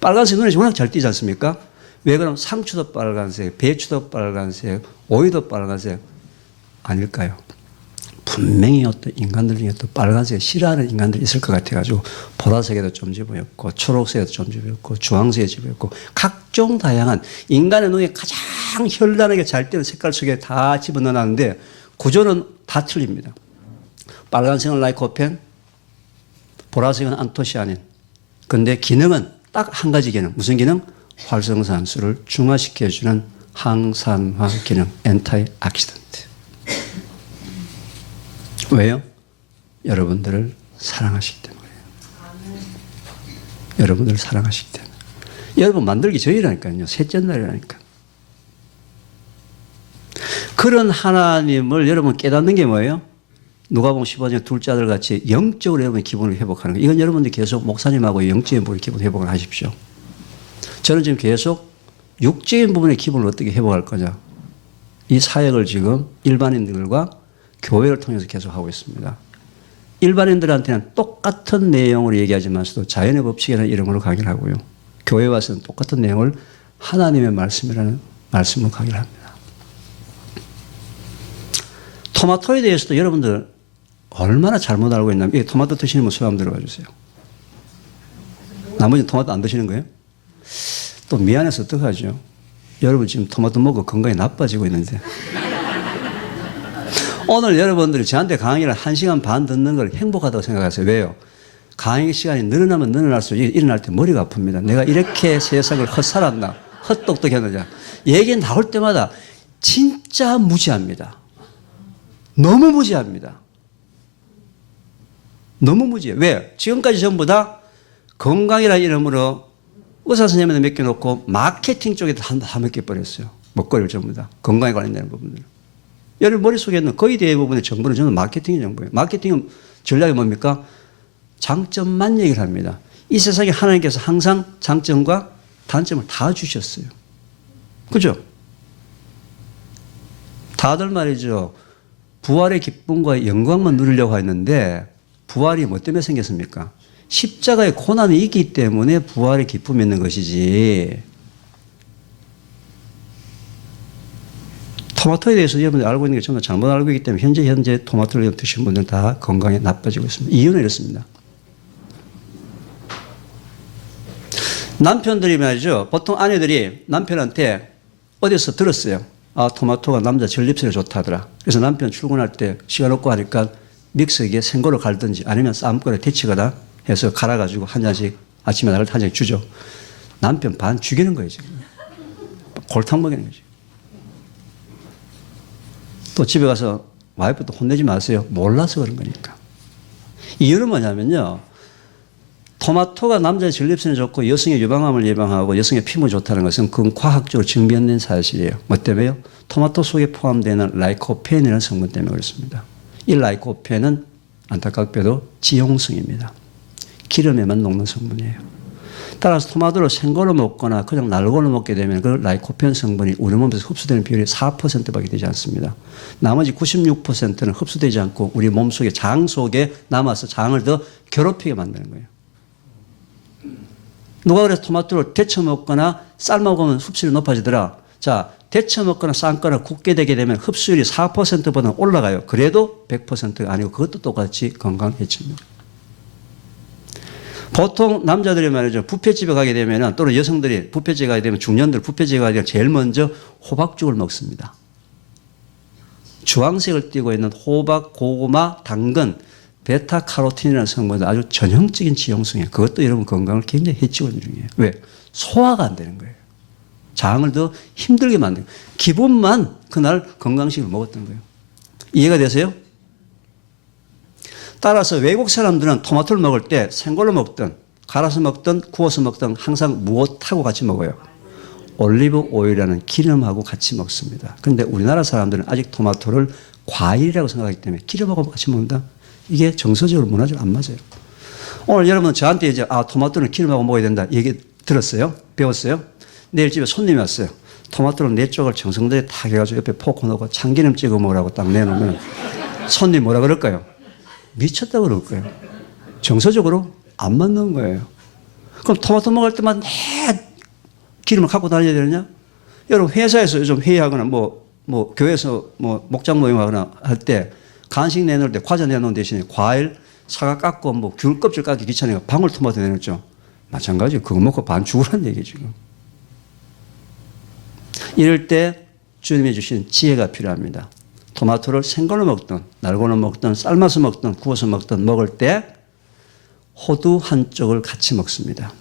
빨간색 눈에 워낙 잘 띄지 않습니까? 왜 그럼 상추도 빨간색, 배추도 빨간색, 오이도 빨간색 아닐까요? 분명히 어떤 인간들 중에 또 빨간색 싫어하는 인간들이 있을 것 같아가지고 보라색에도 좀 집어였고 초록색에도 좀 집어였고 주황색에 집어였고 각종 다양한 인간의 눈에 가장 현란하게 잘 띄는 색깔 속에 다 집어넣어놨는데 구조는 다 틀립니다. 빨간색은 라이코펜, 보라색은 안토시아닌. 근데 기능은 딱 한 가지 기능. 무슨 기능? 활성산소를 중화시켜주는 항산화 기능, 엔타이악시던트. 왜요? 여러분들을 사랑하시기 때문이에요. 여러분들을 사랑하시기 때문에. 여러분 만들기 전이라니까요. 셋째 날이라니까. 그런 하나님을 여러분 깨닫는 게 뭐예요? 누가복음 15장 둘째 아들 같이 영적으로 여러분의 기분을 회복하는 거예요. 이건 여러분들이 계속 목사님하고 영적인 부분의 기분 회복을 하십시오. 저는 지금 계속 육적인 부분의 기분을 어떻게 회복할 거냐. 이 사역을 지금 일반인들과 교회를 통해서 계속 하고 있습니다. 일반인들한테는 똑같은 내용을 얘기하지만서도 자연의 법칙이라는 이름으로 강의를 하고요. 교회 와서는 똑같은 내용을 하나님의 말씀이라는 말씀으로 강의를 합니다. 토마토에 대해서도 여러분들 얼마나 잘못 알고 있냐면 이 토마토 드시는 분 손 한번 들어봐 주세요. 나머지는 토마토 안 드시는 거예요? 또 미안해서 어떡하죠? 여러분 지금 토마토 먹고 건강이 나빠지고 있는데 오늘 여러분들이 저한테 강의를 1시간 반 듣는 걸 행복하다고 생각하세요. 왜요? 강의 시간이 늘어나면 늘어날수록 일어날 때 머리가 아픕니다. 내가 이렇게 세상을 헛살았나, 헛똑똑했느냐. 얘기 나올 때마다 진짜 무지합니다. 너무 무지합니다. 너무 무지해요. 왜? 지금까지 전부 다 건강이라는 이름으로 의사 선생님한테 맡겨놓고 마케팅 쪽에 다 맡겨버렸어요. 먹거리를 전부 다. 건강에 관련된 부분들. 여러분 머릿속에 있는 거의 대부분의 정보는 저는 마케팅의 정보예요. 마케팅은 전략이 뭡니까? 장점만 얘기를 합니다. 이 세상에 하나님께서 항상 장점과 단점을 다 주셨어요. 그죠? 다들 말이죠. 부활의 기쁨과 영광만 누리려고 했는데 부활이 뭐 때문에 생겼습니까? 십자가의 고난이 있기 때문에 부활의 기쁨이 있는 것이지. 토마토에 대해서 여러분들이 알고 있는 게 정말 잘못 알고 있기 때문에 현재 토마토를 드시는 분들은 다 건강에 나빠지고 있습니다. 이유는 이렇습니다. 남편들이 말이죠. 보통 아내들이 남편한테 어디서 들었어요. 아, 토마토가 남자 전립선에 좋다더라. 그래서 남편 출근할 때 시간 없고 하니까 믹서기에 생고를 갈든지 아니면 쌈거를 데치거나 해서 갈아가지고 한 잔씩 아침에 나갈 때 한 잔씩 주죠. 남편 반 죽이는 거예요, 지금. 골탕 먹이는 거죠. 또 집에 가서 와이프도 혼내지 마세요. 몰라서 그런 거니까. 이유는 뭐냐면요. 토마토가 남자의 전립선에 좋고 여성의 유방암을 예방하고 여성의 피부에 좋다는 것은 그건 과학적으로 증명된 사실이에요. 뭐 때문에요? 토마토 속에 포함되는 라이코펜이라는 성분 때문에 그렇습니다. 이 라이코펜은 안타깝게도 지용성입니다. 기름에만 녹는 성분이에요. 따라서 토마토를 생거로 먹거나 그냥 날고로 먹게 되면 그 라이코펜 성분이 우리 몸에서 흡수되는 비율이 4%밖에 되지 않습니다. 나머지 96%는 흡수되지 않고 우리 몸속에 장 속에 남아서 장을 더 괴롭히게 만드는 거예요. 누가 그래서 토마토를 데쳐 먹거나 삶아 먹으면 흡수율이 높아지더라. 자, 데쳐 먹거나 삶거나 굽게 되게 되면 흡수율이 4%보다 올라가요. 그래도 100%가 아니고 그것도 똑같이 건강해집니다. 보통 남자들이 말이죠. 뷔페집에 가게 되면 또는 여성들이 뷔페집에 가게 되면 중년들 뷔페집에 가게 되면 제일 먼저 호박죽을 먹습니다. 주황색을 띠고 있는 호박, 고구마, 당근, 베타카로틴이라는 성분은 아주 전형적인 지용성이에요. 그것도 여러분 건강을 굉장히 해치고 있는 중이에요. 왜? 소화가 안 되는 거예요. 장을 더 힘들게 만드는 거예요. 기본만 그날 건강식을 먹었던 거예요. 이해가 되세요? 따라서 외국 사람들은 토마토를 먹을 때 생걸로 먹든 갈아서 먹든 구워서 먹든 항상 무엇하고 같이 먹어요? 올리브 오일이라는 기름하고 같이 먹습니다. 그런데 우리나라 사람들은 아직 토마토를 과일이라고 생각하기 때문에 기름하고 같이 먹는다? 이게 정서적으로 문화적으로 안 맞아요. 오늘 여러분 저한테 이제 토마토는 기름하고 먹어야 된다 얘기 들었어요? 배웠어요? 내일 집에 손님이 왔어요. 토마토를 네 쪽을 정성들에 탁 해가지고 옆에 포크 넣고 참기름 찍어 먹으라고 딱 내놓으면 손님 뭐라 그럴까요? 미쳤다고 그럴 거예요. 정서적으로 안 맞는 거예요. 그럼 토마토 먹을 때만 내 기름을 갖고 다녀야 되느냐? 여러분 회사에서 요즘 회의하거나 뭐 교회에서 뭐 목장 모임하거나 할 때 간식 내놓을 때 과자 내놓은 대신에 과일, 사과 깎고 뭐 귤 껍질 깎기 귀찮으니까 방울토마토 내놓죠. 마찬가지 그거 먹고 반 죽으란 얘기 지금. 이럴 때 주님이 주신 지혜가 필요합니다. 토마토를 생걸로 먹든 날고로 먹든 삶아서 먹든 구워서 먹든 먹을 때 호두 한 쪽을 같이 먹습니다.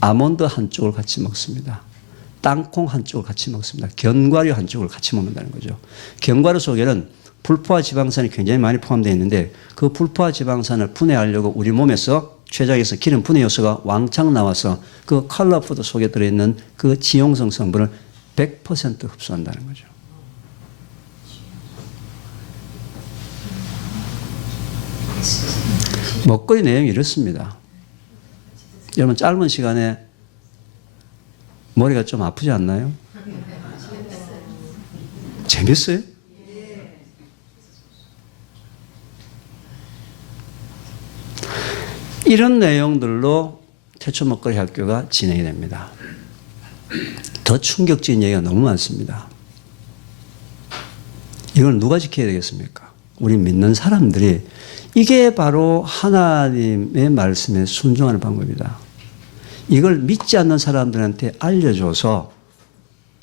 아몬드 한 쪽을 같이 먹습니다. 땅콩 한 쪽을 같이 먹습니다. 견과류 한 쪽을 같이 먹는다는 거죠. 견과류 속에는 불포화 지방산이 굉장히 많이 포함되어 있는데 그 불포화 지방산을 분해하려고 우리 몸에서 췌장에서 기름 분해 요소가 왕창 나와서 그 컬러푸드 속에 들어있는 그 지용성 성분을 100% 흡수한다는 거죠. 먹거리 내용이 이렇습니다. 여러분 짧은 시간에 머리가 좀 아프지 않나요? 재밌어요? 이런 내용들로 태초 먹거리 학교가 진행이 됩니다. 더 충격적인 얘기가 너무 많습니다. 이걸 누가 지켜야 되겠습니까? 우리 믿는 사람들이 이게 바로 하나님의 말씀에 순종하는 방법이다. 이걸 믿지 않는 사람들한테 알려줘서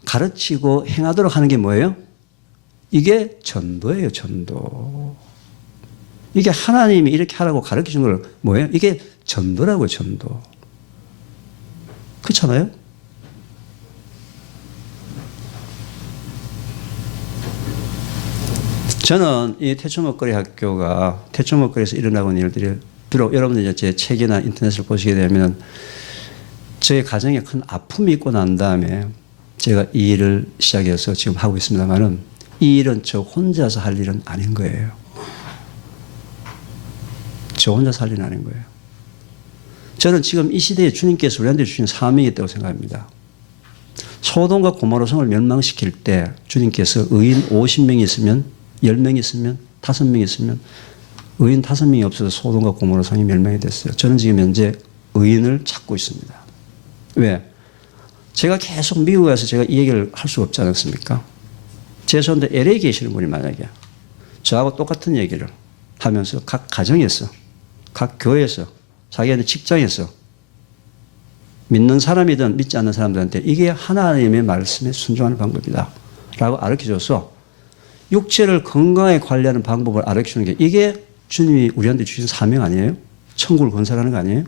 가르치고 행하도록 하는 게 뭐예요? 이게 전도예요, 전도. 이게 하나님이 이렇게 하라고 가르쳐 준 걸 뭐예요? 이게 전도라고요, 전도. 그렇잖아요? 저는 이 태초목걸이 학교가 태초목걸이에서 일어나고 있는 일들이 비록 여러분들이 제 책이나 인터넷을 보시게 되면 저의 가정에 큰 아픔이 있고 난 다음에 제가 이 일을 시작해서 지금 하고 있습니다만은 이 일은 저 혼자서 할 일은 아닌 거예요. 저 혼자서 할 일은 아닌 거예요. 저는 지금 이 시대에 주님께서 우리한테 주신 사명이 있다고 생각합니다. 소돔과 고모라성을 멸망시킬 때 주님께서 의인 50명이 있으면 10명이 있으면 5명이 있으면 의인 5명이 없어서 소돔과 고모라성이 멸망이 됐어요. 저는 지금 현재 의인을 찾고 있습니다. 왜? 제가 계속 미국에 와서 제가 이 얘기를 할 수 없지 않았습니까? 제 손도 LA 계시는 분이 만약에 저하고 똑같은 얘기를 하면서 각 가정에서 각 교회에서 자기한테 직장에서 믿는 사람이든 믿지 않는 사람들한테 이게 하나님의 말씀에 순종하는 방법이다 라고 가르쳐줘서 육체를 건강하게 관리하는 방법을 가르쳐주는 게 이게 주님이 우리한테 주신 사명 아니에요? 천국을 건설하는 거 아니에요?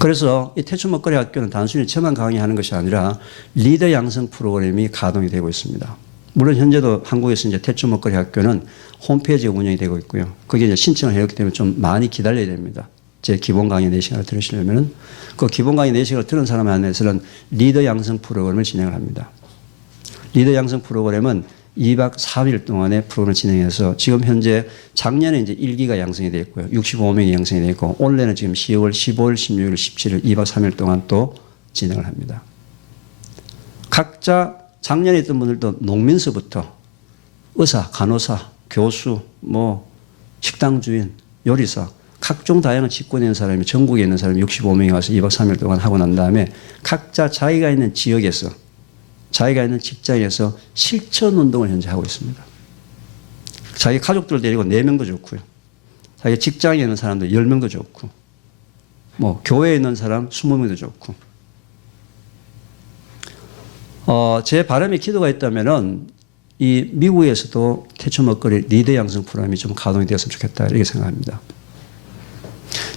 그래서 이 태초목걸이 학교는 단순히 저만 강의하는 것이 아니라 리더 양성 프로그램이 가동이 되고 있습니다. 물론 현재도 한국에서 이제 태초목걸이 학교는 홈페이지가 운영이 되고 있고요. 거기에 이제 신청을 해왔기 때문에 좀 많이 기다려야 됩니다. 제 기본 강의 4시간을 들으시려면은 그 기본 강의 4시간을 들은 사람 안에서는 리더 양성 프로그램을 진행을 합니다. 리더 양성 프로그램은 2박 3일 동안의 프로그램을 진행해서 지금 현재 작년에 이제 1기가 양성이 되어 있고요. 65명이 양성이 되어 있고 올해는 지금 10월 15일, 16일, 17일 2박 3일 동안 또 진행을 합니다. 각자 작년에 있던 분들도 농민서부터 의사, 간호사, 교수, 뭐 식당 주인, 요리사 각종 다양한 직군에 있는 사람이 전국에 있는 사람이 65명이 와서 2박 3일 동안 하고 난 다음에 각자 자기가 있는 지역에서 자기가 있는 직장에서 실천 운동을 현재 하고 있습니다. 자기 가족들 데리고 4명도 좋고요. 자기 직장에 있는 사람들 10명도 좋고 뭐 교회에 있는 사람 20명도 좋고 제 바람이 기도가 있다면은 이 미국에서도 태초목걸이 리더 양성 프로그램이 좀 가동이 되었으면 좋겠다 이렇게 생각합니다.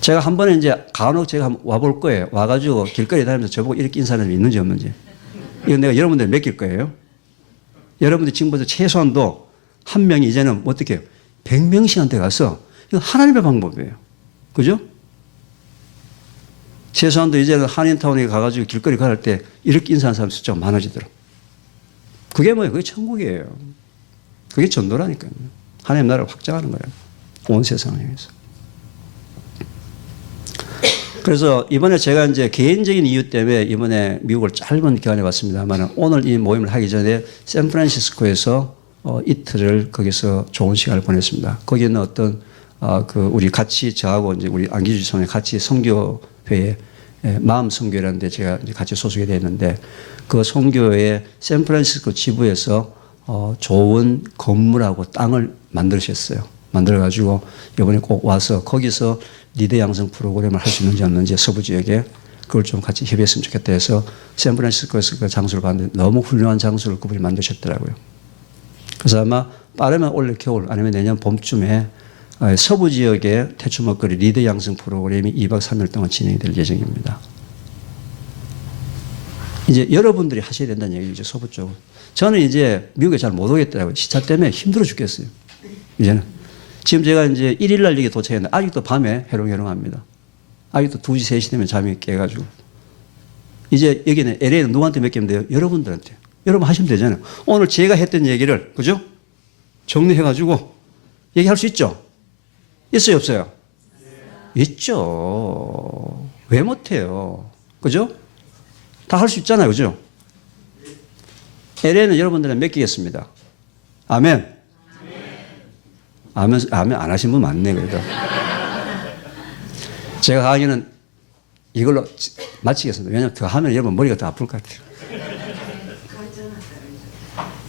제가 한 번에 이제 간혹 제가 한번 와볼 거예요. 와가지고 길거리 다니면서 저보고 이렇게 인사하는 사람이 있는지 없는지. 이건 내가 여러분들 맡길 거예요. 여러분들 지금부터 최소한도 한 명이 이제는 어떻게 해요? 100명씩한테 가서 이거 하나님의 방법이에요. 그죠? 최소한도 이제는 한인타운에 가가지고 길거리 걸을 때 이렇게 인사하는 사람 숫자가 많아지더라고요. 그게 뭐예요? 그게 천국이에요. 그게 전도라니까요. 하나님 나라를 확장하는 거예요. 온 세상을 향해서. 그래서 이번에 제가 이제 개인적인 이유 때문에 이번에 미국을 짧은 기간에 왔습니다만 오늘 이 모임을 하기 전에 샌프란시스코에서 이틀을 거기서 좋은 시간을 보냈습니다. 거기는 어떤 우리 같이 저하고 이제 우리 안기주 지사님 같이 선교회에 마음 선교회라는 데 제가 이제 같이 소속이 되어 있는데 그 선교회 샌프란시스코 지부에서 좋은 건물하고 땅을 만드셨어요. 만들어가지고 이번에 꼭 와서 거기서 리더 양성 프로그램을 할 수 있는지 없는지 서부 지역에 그걸 좀 같이 협의했으면 좋겠다 해서 샌프란시스코에서 그 장소를 봤는데 너무 훌륭한 장소를 그분이 만드셨더라고요. 그래서 아마 빠르면 올해 겨울 아니면 내년 봄쯤에 서부 지역의 태초목걸이 리더 양성 프로그램이 2박 3일 동안 진행이 될 예정입니다. 이제 여러분들이 하셔야 된다는 얘기죠. 서부 쪽은. 저는 이제 미국에 잘 못 오겠더라고요. 시차 때문에 힘들어 죽겠어요. 이제는. 지금 제가 이제 1일 날 여기 도착했는데 아직도 밤에 해롱해롱합니다. 아직도 2시, 3시 되면 잠이 깨가지고. 이제 여기는 LA는 누구한테 맡기면 돼요? 여러분들한테. 여러분 하시면 되잖아요. 오늘 제가 했던 얘기를, 그죠? 정리해가지고 얘기할 수 있죠? 있어요, 없어요? 있죠. 왜 못해요? 그죠? 다 할 수 있잖아요, 그죠? LA는 여러분들은 맡기겠습니다. 아멘. 아멘 안 하신 분 많네, 그래도. 제가 강의는 이걸로 마치겠습니다. 왜냐하면 더 하면 여러분 머리가 더 아플 것 같아요.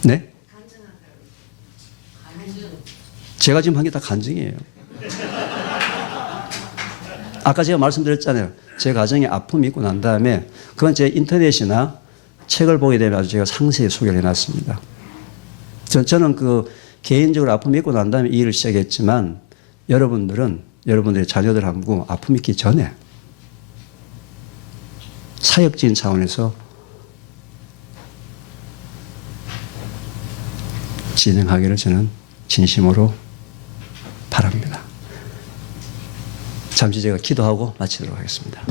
네? 제가 지금 한 게 다 간증이에요. 아까 제가 말씀드렸잖아요. 제 가정에 아픔이 있고 난 다음에 그건 제 인터넷이나 책을 보게 되면 아주 제가 상세히 소개를 해놨습니다. 저는 그 개인적으로 아픔이 있고 난 다음에 이 일을 시작했지만 여러분들은 여러분들의 자녀들하고 아픔이 있기 전에 사역적인 차원에서 진행하기를 저는 진심으로 바랍니다. 잠시 제가 기도하고 마치도록 하겠습니다.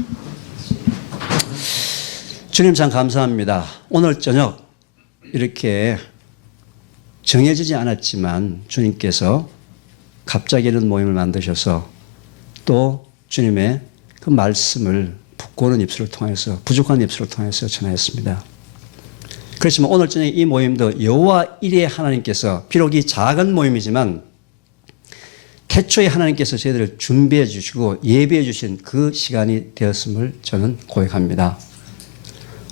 주님 참 감사합니다. 오늘 저녁 이렇게 정해지지 않았지만 주님께서 갑자기 이런 모임을 만드셔서 또 주님의 그 말씀을 부끄러운 입술을 통해서 부족한 입술을 통해서 전하였습니다. 그렇지만 오늘 저녁 이 모임도 여호와 일의 하나님께서 비록 이 작은 모임이지만 태초에 하나님께서 저희들을 준비해 주시고 예비해 주신 그 시간이 되었음을 저는 고백합니다.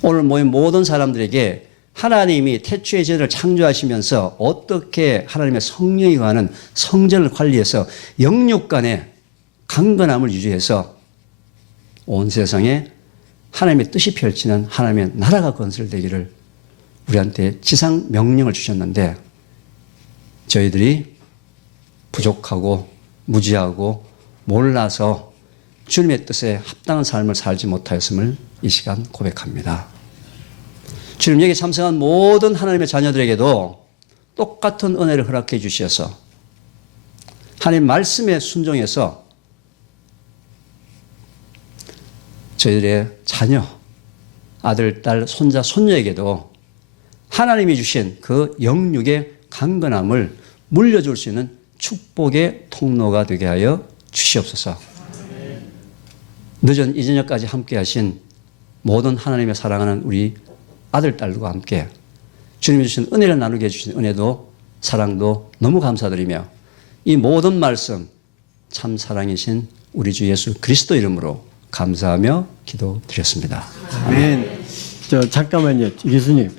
오늘 모인 모든 사람들에게 하나님이 태초에 저희들을 창조하시면서 어떻게 하나님의 성령이 관한 성전을 관리해서 영육 간의 강건함을 유지해서 온 세상에 하나님의 뜻이 펼치는 하나님의 나라가 건설되기를 우리한테 지상 명령을 주셨는데 저희들이 부족하고 무지하고 몰라서 주님의 뜻에 합당한 삶을 살지 못하였음을 이 시간 고백합니다. 주님 여기 참석한 모든 하나님의 자녀들에게도 똑같은 은혜를 허락해 주셔서 하나님 말씀에 순종해서 저희들의 자녀, 아들, 딸, 손자, 손녀에게도 하나님이 주신 그 영육의 강건함을 물려줄 수 있는 축복의 통로가 되게 하여 주시옵소서. 늦은 이 저녁까지 함께 하신 모든 하나님의 사랑하는 우리 아들, 딸과 함께 주님이 주신 은혜를 나누게 해주신 은혜도 사랑도 너무 감사드리며 이 모든 말씀 참 사랑이신 우리 주 예수 그리스도 이름으로 감사하며 기도드렸습니다. 아멘. 잠깐만요. 교수님.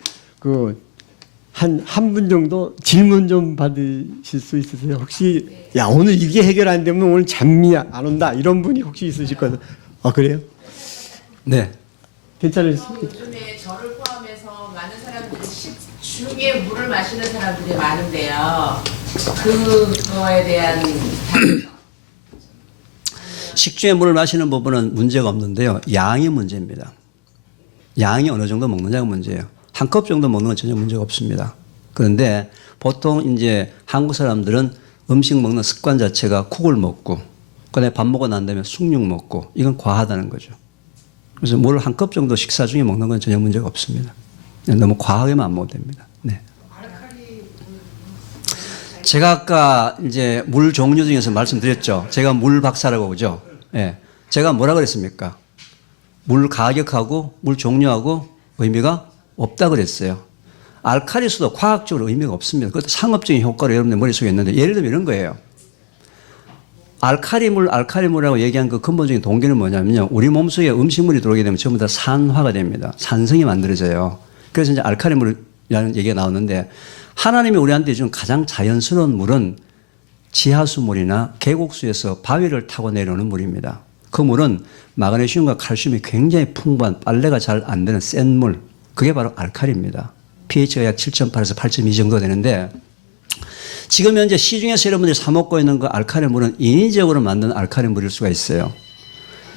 한 분 정도 질문 좀 받으실 수 있으세요? 혹시, 야, 오늘 이게 해결 안 되면 오늘 잠이 안 온다. 이런 분이 혹시 있으실 거예요? 아, 그래요? 네. 괜찮으십니까? 요즘에 저를 포함해서 많은 사람들이 식중에 물을 마시는 사람들이 많은데요. 그거에 대한 식중에 물을 마시는 부분은 문제가 없는데요. 양이 문제입니다. 양이 어느 정도 먹느냐가 문제예요. 한 컵 정도 먹는 건 전혀 문제가 없습니다. 그런데 보통 이제 한국 사람들은 음식 먹는 습관 자체가 국을 먹고 그다음에 밥 먹고 난 다음에 숭늉 먹고 이건 과하다는 거죠. 그래서 물을 한 컵 정도 식사 중에 먹는 건 전혀 문제가 없습니다. 너무 과하게만 안 먹어도 됩니다. 네. 제가 아까 이제 물 종류 중에서 말씀드렸죠. 제가 물 박사라고 그러죠. 예. 제가 뭐라 그랬습니까? 물 가격하고 물 종류하고 의미가 없다 그랬어요. 알칼리수도 과학적으로 의미가 없습니다. 그것도 상업적인 효과로 여러분들 머릿속에 있는데 예를 들면 이런 거예요. 알칼리물이라고 얘기한 그 근본적인 동기는 뭐냐면요. 우리 몸속에 음식물이 들어오게 되면 전부 다 산화가 됩니다. 산성이 만들어져요. 그래서 이제 알칼리물이라는 얘기가 나오는데 하나님이 우리한테 준 가장 자연스러운 물은 지하수물이나 계곡수에서 바위를 타고 내려오는 물입니다. 그 물은 마그네슘과 칼슘이 굉장히 풍부한 빨래가 잘 안 되는 센 물. 그게 바로 알칼리입니다. pH가 약 7.8에서 8.2 정도 되는데 지금 현재 시중에서 여러분들이 사 먹고 있는 그 알칼리 물은 인위적으로 만든 알칼리 물일 수가 있어요.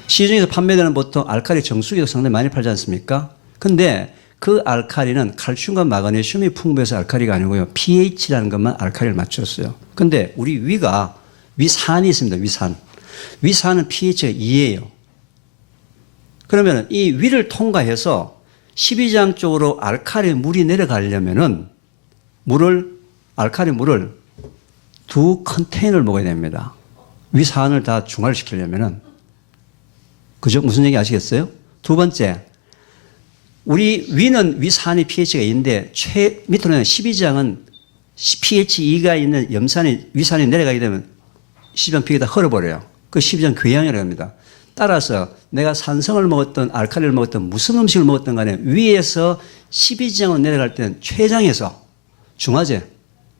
시중에서 판매되는 보통 알칼리 정수기도 상당히 많이 팔지 않습니까? 근데 그 알칼리는 칼슘과 마그네슘이 풍부해서 알칼리가 아니고요. pH라는 것만 알칼리를 맞췄어요. 근데 우리 위가 위산이 있습니다. 위산. 위산은 pH가 2예요. 그러면 이 위를 통과해서 12장 쪽으로 알칼리 물이 내려가려면은 알칼리 물을 2 컨테이너를 먹어야 됩니다. 위산을 다 중화시키려면은. 그죠? 무슨 얘기 아시겠어요? 두 번째, 우리 위는 위산이 pH가 2인데 밑으로는 12장은 pH 2가 있는 위산이 내려가게 되면 12장 pH가 다 헐어버려요. 그 12장 궤양이라고 합니다. 따라서 내가 산성을 먹었던 알칼리를 먹었던 무슨 음식을 먹었던 간에 위에서 12지장으로 내려갈 때는 췌장에서 중화제,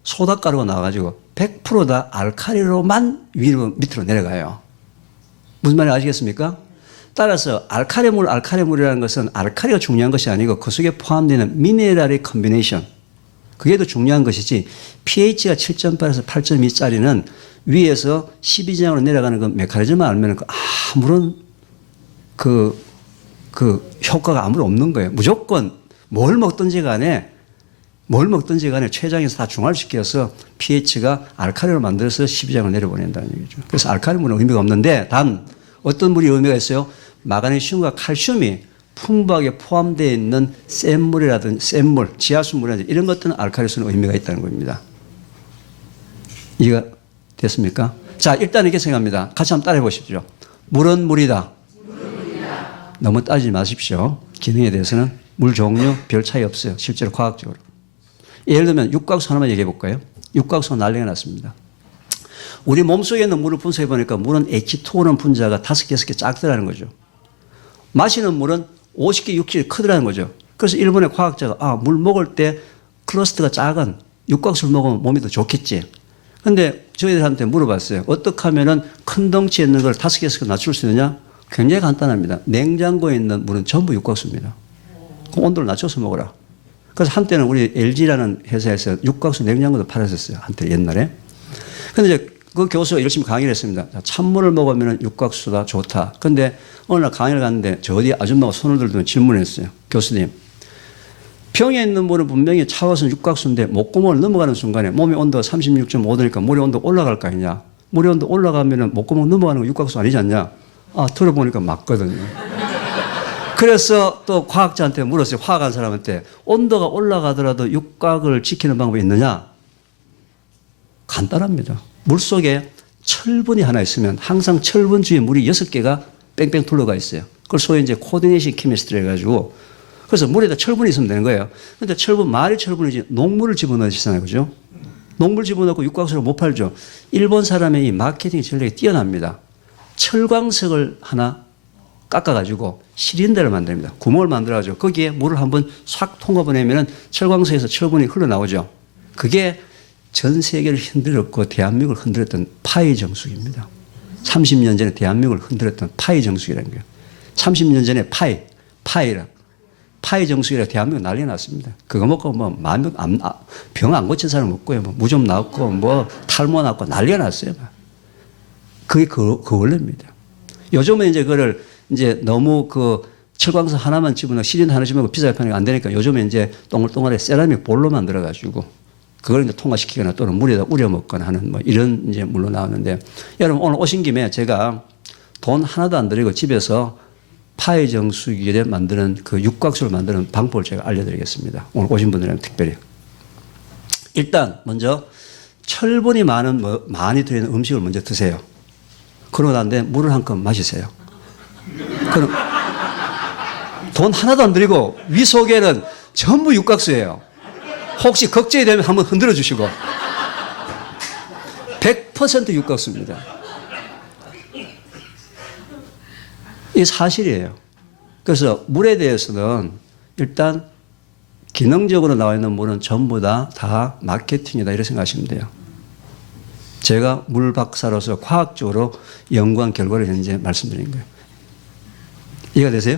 소다가루가 나와가지고 100% 다 알칼리로만 밑으로 내려가요. 무슨 말인지 아시겠습니까? 따라서 알칼리물이라는 것은 알칼리가 중요한 것이 아니고 그 속에 포함되는 미네랄의 컨비네이션. 그게 더 중요한 것이지 pH가 7.8에서 8.2짜리는 위에서 12지향으로 내려가는 그 메커니즘만 알면 아무런 그 효과가 아무런 없는 거예요. 무조건 뭘 먹든지 간에 췌장에서 다 중화시켜서 pH가 알칼리로 만들어서 12지향을 내려보낸다는 얘기죠. 그래서 알칼리물은 의미가 없는데 단 어떤 물이 의미가 있어요? 마그네슘과 칼슘이 풍부하게 포함되어 있는 센 물이라든지 센 물, 지하수물이라든지 이런 것들은 알칼리수는 의미가 있다는 겁니다. 이해가 됐습니까? 자, 일단 이렇게 생각합니다. 같이 한번 따라해 보십시오. 물은 물이다. 너무 따지지 마십시오. 기능에 대해서는 물 종류 별 차이 없어요. 실제로 과학적으로. 예를 들면 육각수 하나만 얘기해 볼까요? 육각수가 난리가 났습니다. 우리 몸속에 있는 물을 분석해 보니까 물은 H2O라는 분자가 5개, 6개 작더라는 거죠. 마시는 물은 50개, 60개 크더라는 거죠. 그래서 일본의 과학자가 물 먹을 때 클러스터가 작은 육각수를 먹으면 몸이 더 좋겠지. 근데 저희들한테 물어봤어요. 어떻게 하면은 큰 덩치에 있는 걸 5개, 6개 낮출 수 있느냐? 굉장히 간단합니다. 냉장고에 있는 물은 전부 육각수입니다. 그 온도를 낮춰서 먹어라. 그래서 한때는 우리 LG라는 회사에서 육각수 냉장고도 팔았었어요. 한때 옛날에. 근데 이제 그 교수가 열심히 강의를 했습니다. 찬물을 먹으면 육각수다 좋다. 근데 어느 날 강의를 갔는데 저 어디 아줌마가 손을 들더니 질문했어요. 교수님, 병에 있는 물은 분명히 차워서 육각수인데 목구멍을 넘어가는 순간에 몸의 온도가 36.5도니까 물의 온도 올라갈 거 아니냐. 물의 온도 올라가면 목구멍 넘어가는 거 육각수 아니지 않냐. 들어보니까 맞거든요. 그래서 또 과학자한테 물었어요. 화학한 사람한테 온도가 올라가더라도 육각을 지키는 방법이 있느냐. 간단합니다. 물속에 철분이 하나 있으면 항상 철분 주위에 물이 6개가 뺑뺑 둘러가 있어요. 그걸 소위 이제 코디네이션 케미스트리 해가지고 그래서 물에다 철분이 있으면 되는 거예요. 근데 철분, 말이 철분이지 녹물을 집어넣으시잖아요. 그죠? 녹물 집어넣고 육각수를 못 팔죠. 일본 사람의 이 마케팅 전략이 뛰어납니다. 철광석을 하나 깎아가지고 시린더를 만듭니다. 구멍을 만들어가지고 거기에 물을 한번 싹 통과보내면 철광석에서 철분이 흘러나오죠. 그게 전 세계를 흔들었고 대한민국을 흔들었던 파이 정수기입니다. 30년 전에 대한민국을 흔들었던 파이 정수기라는 거예요. 30년 전에 파이 정수기라 대한민국 난리 났습니다. 그거 먹고 뭐 병 안 고친 사람 없고요. 뭐 무좀 나왔고 뭐 탈모 났고 난리가 났어요. 그게 그 원래입니다. 요즘은 이제 그거를 이제 너무 그 철광석 하나만 집어넣고 시린더 하나 집어넣고 비싸게 파니까 안 되니까 요즘에 이제 동글동글하게 세라믹 볼로 만들어가지고 그걸 이제 통과시키거나 또는 물에다 우려 먹거나 하는 뭐 이런 이제 물로 나왔는데 여러분 오늘 오신 김에 제가 돈 하나도 안 들이고 집에서 파이 정수기에 만드는 그 육각수를 만드는 방법을 제가 알려드리겠습니다. 오늘 오신 분들은 특별히. 일단 먼저 철분이 많이 들어있는 음식을 먼저 드세요. 그러고 난 다음에 물을 한 컵 마시세요. 그럼 돈 하나도 안 들이고 위 속에는 전부 육각수예요. 혹시 걱정이 되면 한번 흔들어 주시고 100% 육각수입니다. 이게 사실이에요. 그래서 물에 대해서는 일단 기능적으로 나와 있는 물은 전부 다 마케팅이다 이렇게 생각하시면 돼요. 제가 물 박사로서 과학적으로 연구한 결과를 현재 말씀드린 거예요. 이해가 되세요?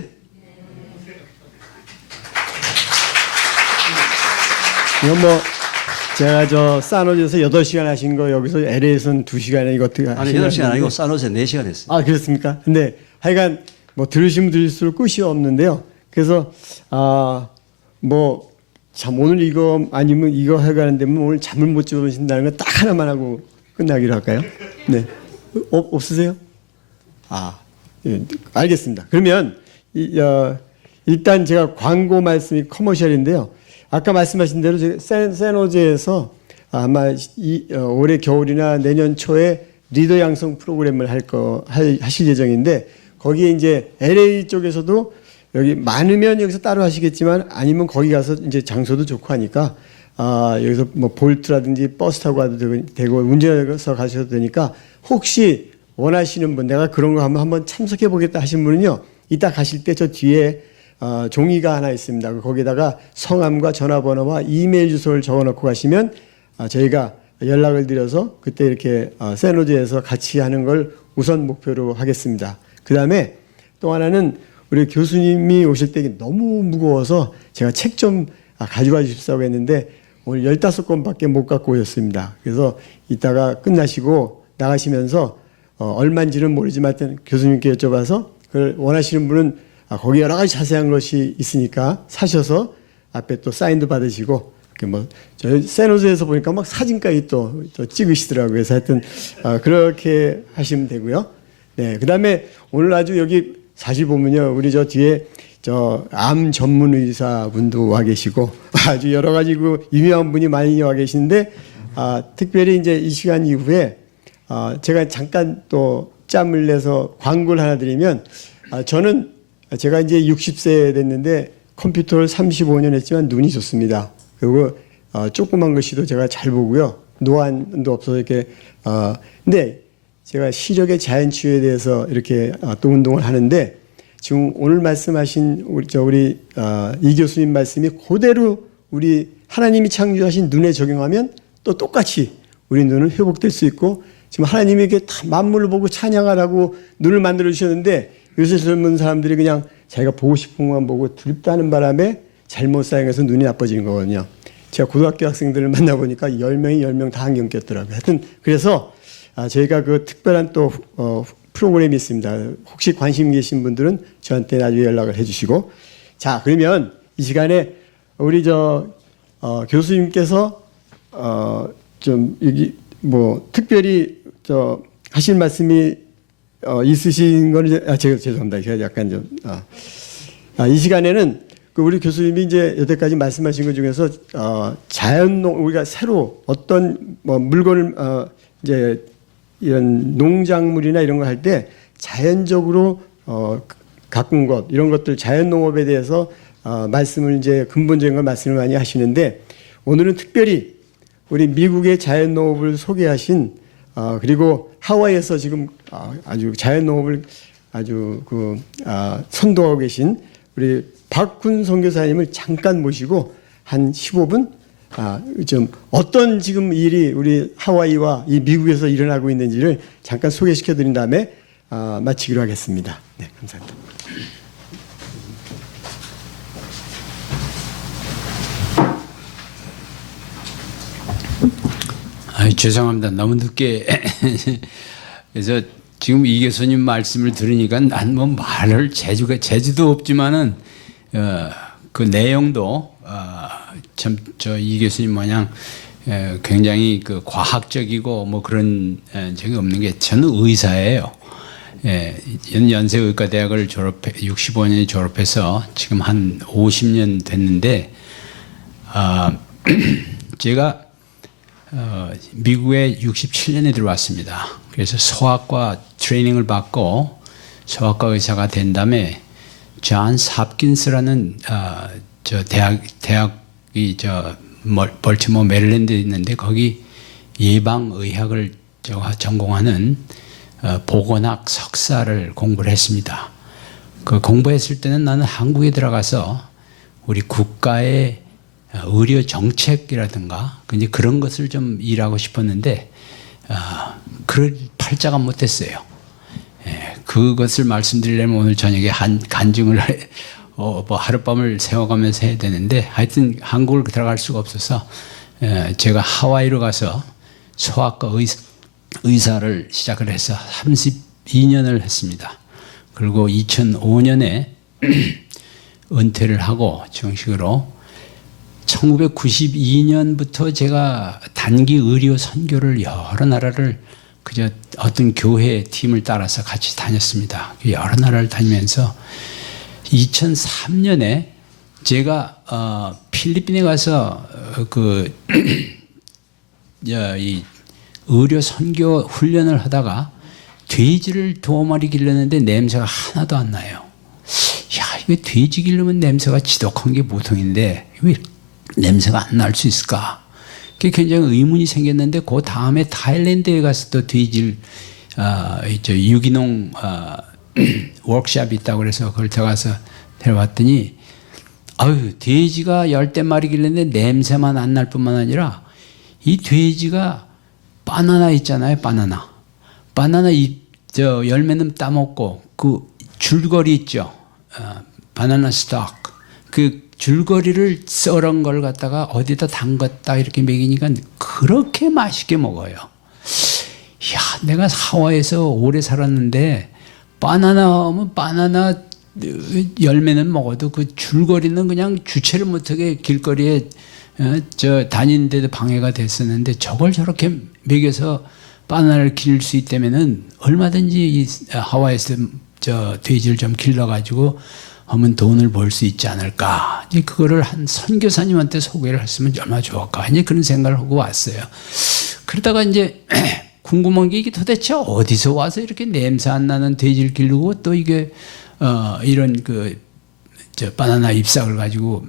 이건 뭐 제가 산호제에서 8시간 하신 거 여기서 LA에서는 2시간에 이거 어떻게 아니 8시간 아니고 산호제 4시간 했어요. 그렇습니까? 근데 하여간 뭐 들으시면 들을수록 끝이 없는데요. 그래서 뭐 참 오늘 이거 아니면 이거 해가는 데면 오늘 잠을 못 주무신다는 거 딱 하나만 하고 끝나기로 할까요? 네. 없으세요? 예, 알겠습니다. 그러면 일단 제가 광고 말씀이 커머셜인데요. 아까 말씀하신 대로 세노제에서 아마 올해 겨울이나 내년 초에 리더 양성 프로그램을 하실 예정인데 거기에 이제 LA 쪽에서도 여기 많으면 여기서 따로 하시겠지만 아니면 거기 가서 이제 장소도 좋고 하니까 여기서 뭐 볼트라든지 버스 타고 가도 되고 운전해서 가셔도 되니까 혹시 원하시는 분 내가 그런 거 한번 참석해 보겠다 하신 분은요 이따 가실 때 저 뒤에 종이가 하나 있습니다. 거기다가 성함과 전화번호와 이메일 주소를 적어놓고 가시면 저희가 연락을 드려서 그때 이렇게 세노제에서 같이 하는 걸 우선 목표로 하겠습니다. 그 다음에 또 하나는 우리 교수님이 오실 때 이게 너무 무거워서 제가 책 좀 가져와 주십사고 했는데 오늘 15권밖에 못 갖고 오셨습니다. 그래서 이따가 끝나시고 나가시면서 얼마인지는 모르지만 하여튼 교수님께 여쭤봐서 그걸 원하시는 분은 거기 여러 가지 자세한 것이 있으니까 사셔서 앞에 또 사인도 받으시고 저 세노즈에서 보니까 막 사진까지 또 찍으시더라고요. 그래서 하여튼 그렇게 하시면 되고요. 네, 그다음에 오늘 아주 여기 사실 보면요, 우리 저 뒤에 저 암 전문 의사 분도 와 계시고 아주 여러 가지 그 유명한 분이 많이 와 계시는데 특별히 이제 이 시간 이후에 제가 잠깐 또 짬을 내서 광고를 하나 드리면 저는 제가 이제 60세 됐는데 컴퓨터를 35년 했지만 눈이 좋습니다. 그리고 조그만 글씨도 제가 잘 보고요. 노안도 없어서 이렇게 근데 제가 시력의 자연치유에 대해서 이렇게 또 운동을 하는데 지금 오늘 말씀하신 우리 이 교수님 말씀이 그대로 우리 하나님이 창조하신 눈에 적용하면 또 똑같이 우리 눈은 회복될 수 있고 지금 하나님에게 다 만물을 보고 찬양하라고 눈을 만들어 주셨는데 요새 젊은 사람들이 그냥 자기가 보고 싶은 것만 보고 두렵다는 바람에 잘못 사용해서 눈이 나빠지는 거거든요. 제가 고등학교 학생들을 만나보니까 10명이 10명 다 안경 꼈더라고요. 하여튼 그래서 저희가 그 특별한 또 프로그램이 있습니다. 혹시 관심 계신 분들은 저한테 나중에 연락을 해주시고 자 그러면 이 시간에 우리 교수님께서 좀 여기 뭐 특별히 하실 말씀이 있으신 거는 제가 죄송합니다. 제가 약간 좀 이 시간에는 그 우리 교수님이 이제 여태까지 말씀하신 것 중에서 자연농 우리가 새로 어떤 뭐 물건을 이제 이런 농작물이나 이런 걸 할 때 자연적으로 가꾼 것 이런 것들 자연농업에 대해서 말씀을 이제 근본적인 걸 말씀을 많이 하시는데 오늘은 특별히 우리 미국의 자연농업을 소개하신 그리고 하와이에서 지금 아주 자연농업을 아주 선도하고 계신 우리 박훈 선교사님을 잠깐 모시고 한 15분 좀 어떤 지금 일이 우리 하와이와 이 미국에서 일어나고 있는지를 잠깐 소개시켜 드린 다음에 마치기로 하겠습니다. 네, 감사합니다. 죄송합니다. 너무 늦게 그래서 지금 이 교수님 말씀을 들으니까 난 뭐 말을 재주도 없지만은 그 내용도 참 이 교수님 마냥 굉장히 그 과학적이고 뭐 그런 적이 없는 게 저는 의사예요. 연세의과대학을 65년에 졸업해서 지금 한 50년 됐는데 제가 미국에 67년에 들어왔습니다. 그래서 소아과 트레이닝을 받고 소아과 의사가 된 다음에 존 삽킨스라는 대학이 벌티모어 메릴랜드에 있는데 거기 예방의학을 전공하는 보건학 석사를 공부를 했습니다. 그 공부했을 때는 나는 한국에 들어가서 우리 국가의 의료 정책이라든가 이제 그런 것을 좀 일하고 싶었는데 그럴 팔자가 못했어요. 그것을 말씀드리려면 오늘 저녁에 간증을 뭐 하룻밤을 세워가면서 해야 되는데 하여튼 한국을 들어갈 수가 없어서 제가 하와이로 가서 소아과 의사를 시작을 해서 32년을 했습니다. 그리고 2005년에 은퇴를 하고 정식으로 1992년부터 제가 단기 의료 선교를 여러 나라를 그저 어떤 교회 팀을 따라서 같이 다녔습니다. 여러 나라를 다니면서 2003년에 제가 필리핀에 가서 이 의료 선교 훈련을 하다가 돼지를 2마리 길렀는데 냄새가 하나도 안 나요. 야, 이거 돼지 기르면 냄새가 지독한 게 보통인데 왜 냄새가 안 날 수 있을까? 그게 굉장히 의문이 생겼는데 그 다음에 타일랜드에 가서 또 돼지를 유기농 워크숍이 있다고 그래서 그걸 들어가서 데려왔더니 돼지가 10마리 길렀는데 냄새만 안 날 뿐만 아니라 이 돼지가 바나나 있잖아요. 바나나 열매는 따먹고 그 줄거리 있죠. 바나나 스톡. 그 줄거리를 썰은 걸 갖다가 어디다 담갔다 이렇게 먹이니까 그렇게 맛있게 먹어요. 야, 내가 하와이에서 오래 살았는데 바나나 하면 바나나 열매는 먹어도 그 줄거리는 그냥 주체를 못하게 길거리에 저 다니는데도 방해가 됐었는데 저걸 저렇게 먹여서 바나나를 기를 수 있다면은 얼마든지 이 하와이에서 저 돼지를 좀 길러가지고 하면 돈을 벌 수 있지 않을까. 이제 그거를 한 선교사님한테 소개를 했으면 얼마나 좋을까. 이제 그런 생각을 하고 왔어요. 그러다가 이제 궁금한 게 이게 도대체 어디서 와서 이렇게 냄새 안 나는 돼지를 기르고 또 이게 이런 그 저 바나나 잎사귀를 가지고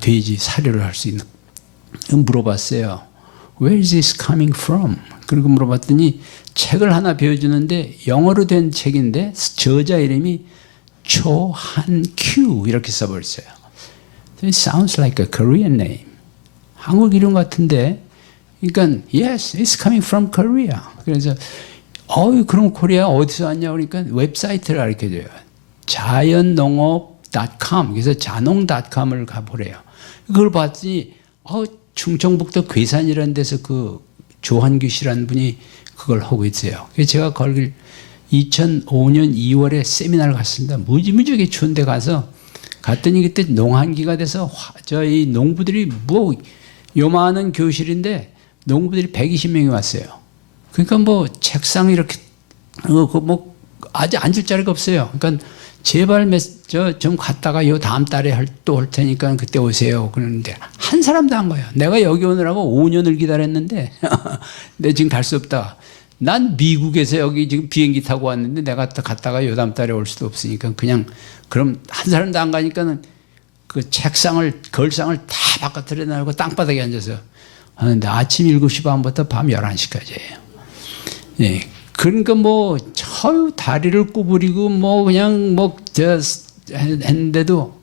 돼지 사료를 할 수 있는 물어봤어요. Where is this coming from? 그리고 물어봤더니 책을 하나 배워주는데 영어로 된 책인데 저자 이름이 초한큐 이렇게 써버렸어요. It sounds like a Korean name. 한국 이름 같은데, 그러니까 yes, it's coming from Korea. 그래서 그럼 코리아 어디서 왔냐 그러니까 웹사이트를 가르쳐줘요. 자연농업.com. 그래서 자농.com을 가보래요. 그걸 봤더니 충청북도 괴산이라는 데서 그 조한규 씨라는 분이 그걸 하고 있어요. 그래서 제가 거길 2005년 2월에 세미나를 갔습니다. 무지무지하게 추운 데 갔더니 그때 농한기가 돼서 저희 농부들이 뭐 요만한 교실인데 농부들이 120명이 왔어요. 그러니까 뭐 책상 이렇게 뭐 아직 앉을 자리가 없어요. 그러니까 제발 좀 갔다가 요 다음 달에 또 할 테니까 그때 오세요. 그러는데 한 사람도 안 가요. 내가 여기 오느라고 5년을 기다렸는데 내 지금 갈 수 없다. 난 미국에서 여기 지금 비행기 타고 왔는데 내가 갔다가 요 다음 달에 올 수도 없으니까 그냥 그럼 한 사람도 안 가니까는 그 책상을 걸상을 다 바깥으로 내놓고 땅바닥에 앉아서 하는데 아침 7시 반부터 밤 11시까지예요. 예. 그러니까 뭐 다리를 구부리고 뭐 그냥 했는데도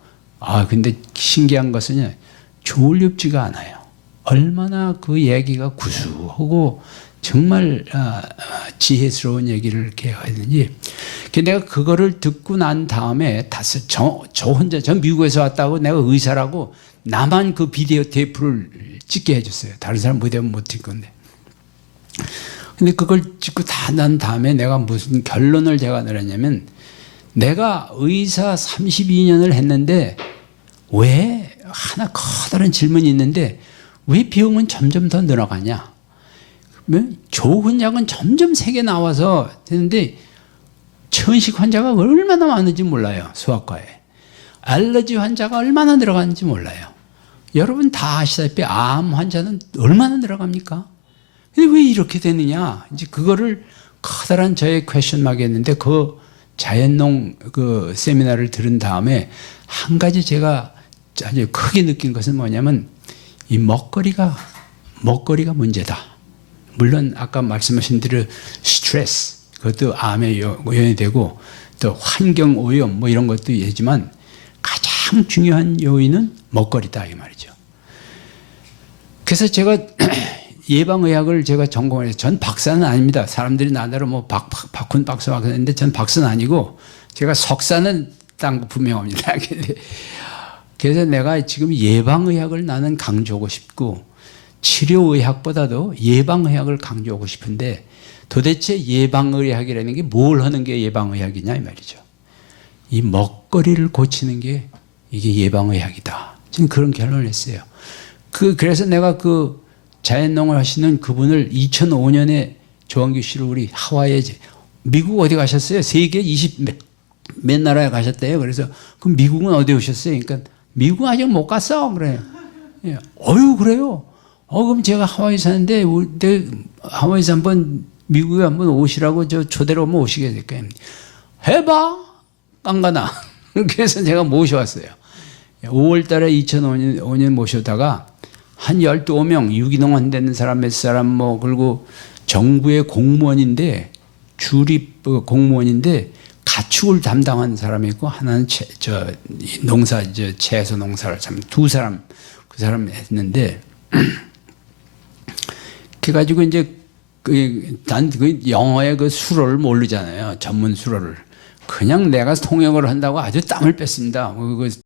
근데 신기한 것은 졸립지가 않아요. 얼마나 그 얘기가 구수하고 정말 지혜스러운 얘기를 이렇게 하는지. 내가 그거를 듣고 난 다음에 저 혼자 미국에서 왔다고 내가 의사라고 나만 그 비디오 테이프를 찍게 해줬어요. 다른 사람 무대면 못 찍을 건데. 근데 그걸 찍고 다 난 다음에 내가 무슨 결론을 제가 내렸냐면 내가 의사 32년을 했는데 왜 하나 커다란 질문이 있는데 왜 비용은 점점 더 늘어가냐. 좋은 약은 점점 세게 나와서 되는데 천식 환자가 얼마나 많은지 몰라요. 소아과에. 알러지 환자가 얼마나 늘어가는지 몰라요. 여러분 다 아시다시피 암 환자는 얼마나 늘어갑니까? 근데 왜 이렇게 되느냐? 이제 그거를 커다란 저의 퀘스천 마크였는데 그 자연농 그 세미나를 들은 다음에 한 가지 제가 아주 크게 느낀 것은 뭐냐면 이 먹거리가 문제다. 물론 아까 말씀하신 대로 스트레스 그것도 암에 요인이 되고 또 환경 오염 뭐 이런 것도 있지만 가장 중요한 요인은 먹거리다 이 말이죠. 그래서 제가 예방의학을 제가 전공해서 전 박사는 아닙니다. 사람들이 나더러 뭐 박훈 박사 했는데 전 박사는 아니고 제가 석사는 딴 거 분명합니다. 그래서 내가 지금 예방의학을 나는 강조하고 싶고 치료의학보다도 예방의학을 강조하고 싶은데 도대체 예방의학이라는 게 뭘 하는 게 예방의학이냐 이 말이죠. 이 먹거리를 고치는 게 이게 예방의학이다. 지금 그런 결론을 했어요. 그래서 내가 그 자연농을 하시는 그분을 2005년에 조한규 씨를 우리 하와이에 미국 어디 가셨어요? 세계 20몇 나라에 가셨대요. 그래서 그럼 미국은 어디 오셨어요? 그러니까 미국 아직 못 갔어. 그래요. 예. 그래요? 그럼 제가 하와이 사는데 하와이에서 한번 미국에 한번 오시라고 저 초대로 한번 오시게 될까요? 해봐. 안 가나. 그래서 제가 모셔왔어요. 5월 달에 2005년 모셔다가 한 12명 유기농 되는 사람 몇 사람 뭐 그리고 정부의 공무원인데 주립 공무원인데 가축을 담당하는 사람이 있고 하나는 채소 농사를 참 두 사람 그 사람 했는데 그래가지고 이제 그 영어의 그 수로를 모르잖아요. 전문 수로를. 그냥 내가 통역을 한다고 아주 땀을 뺐습니다. 그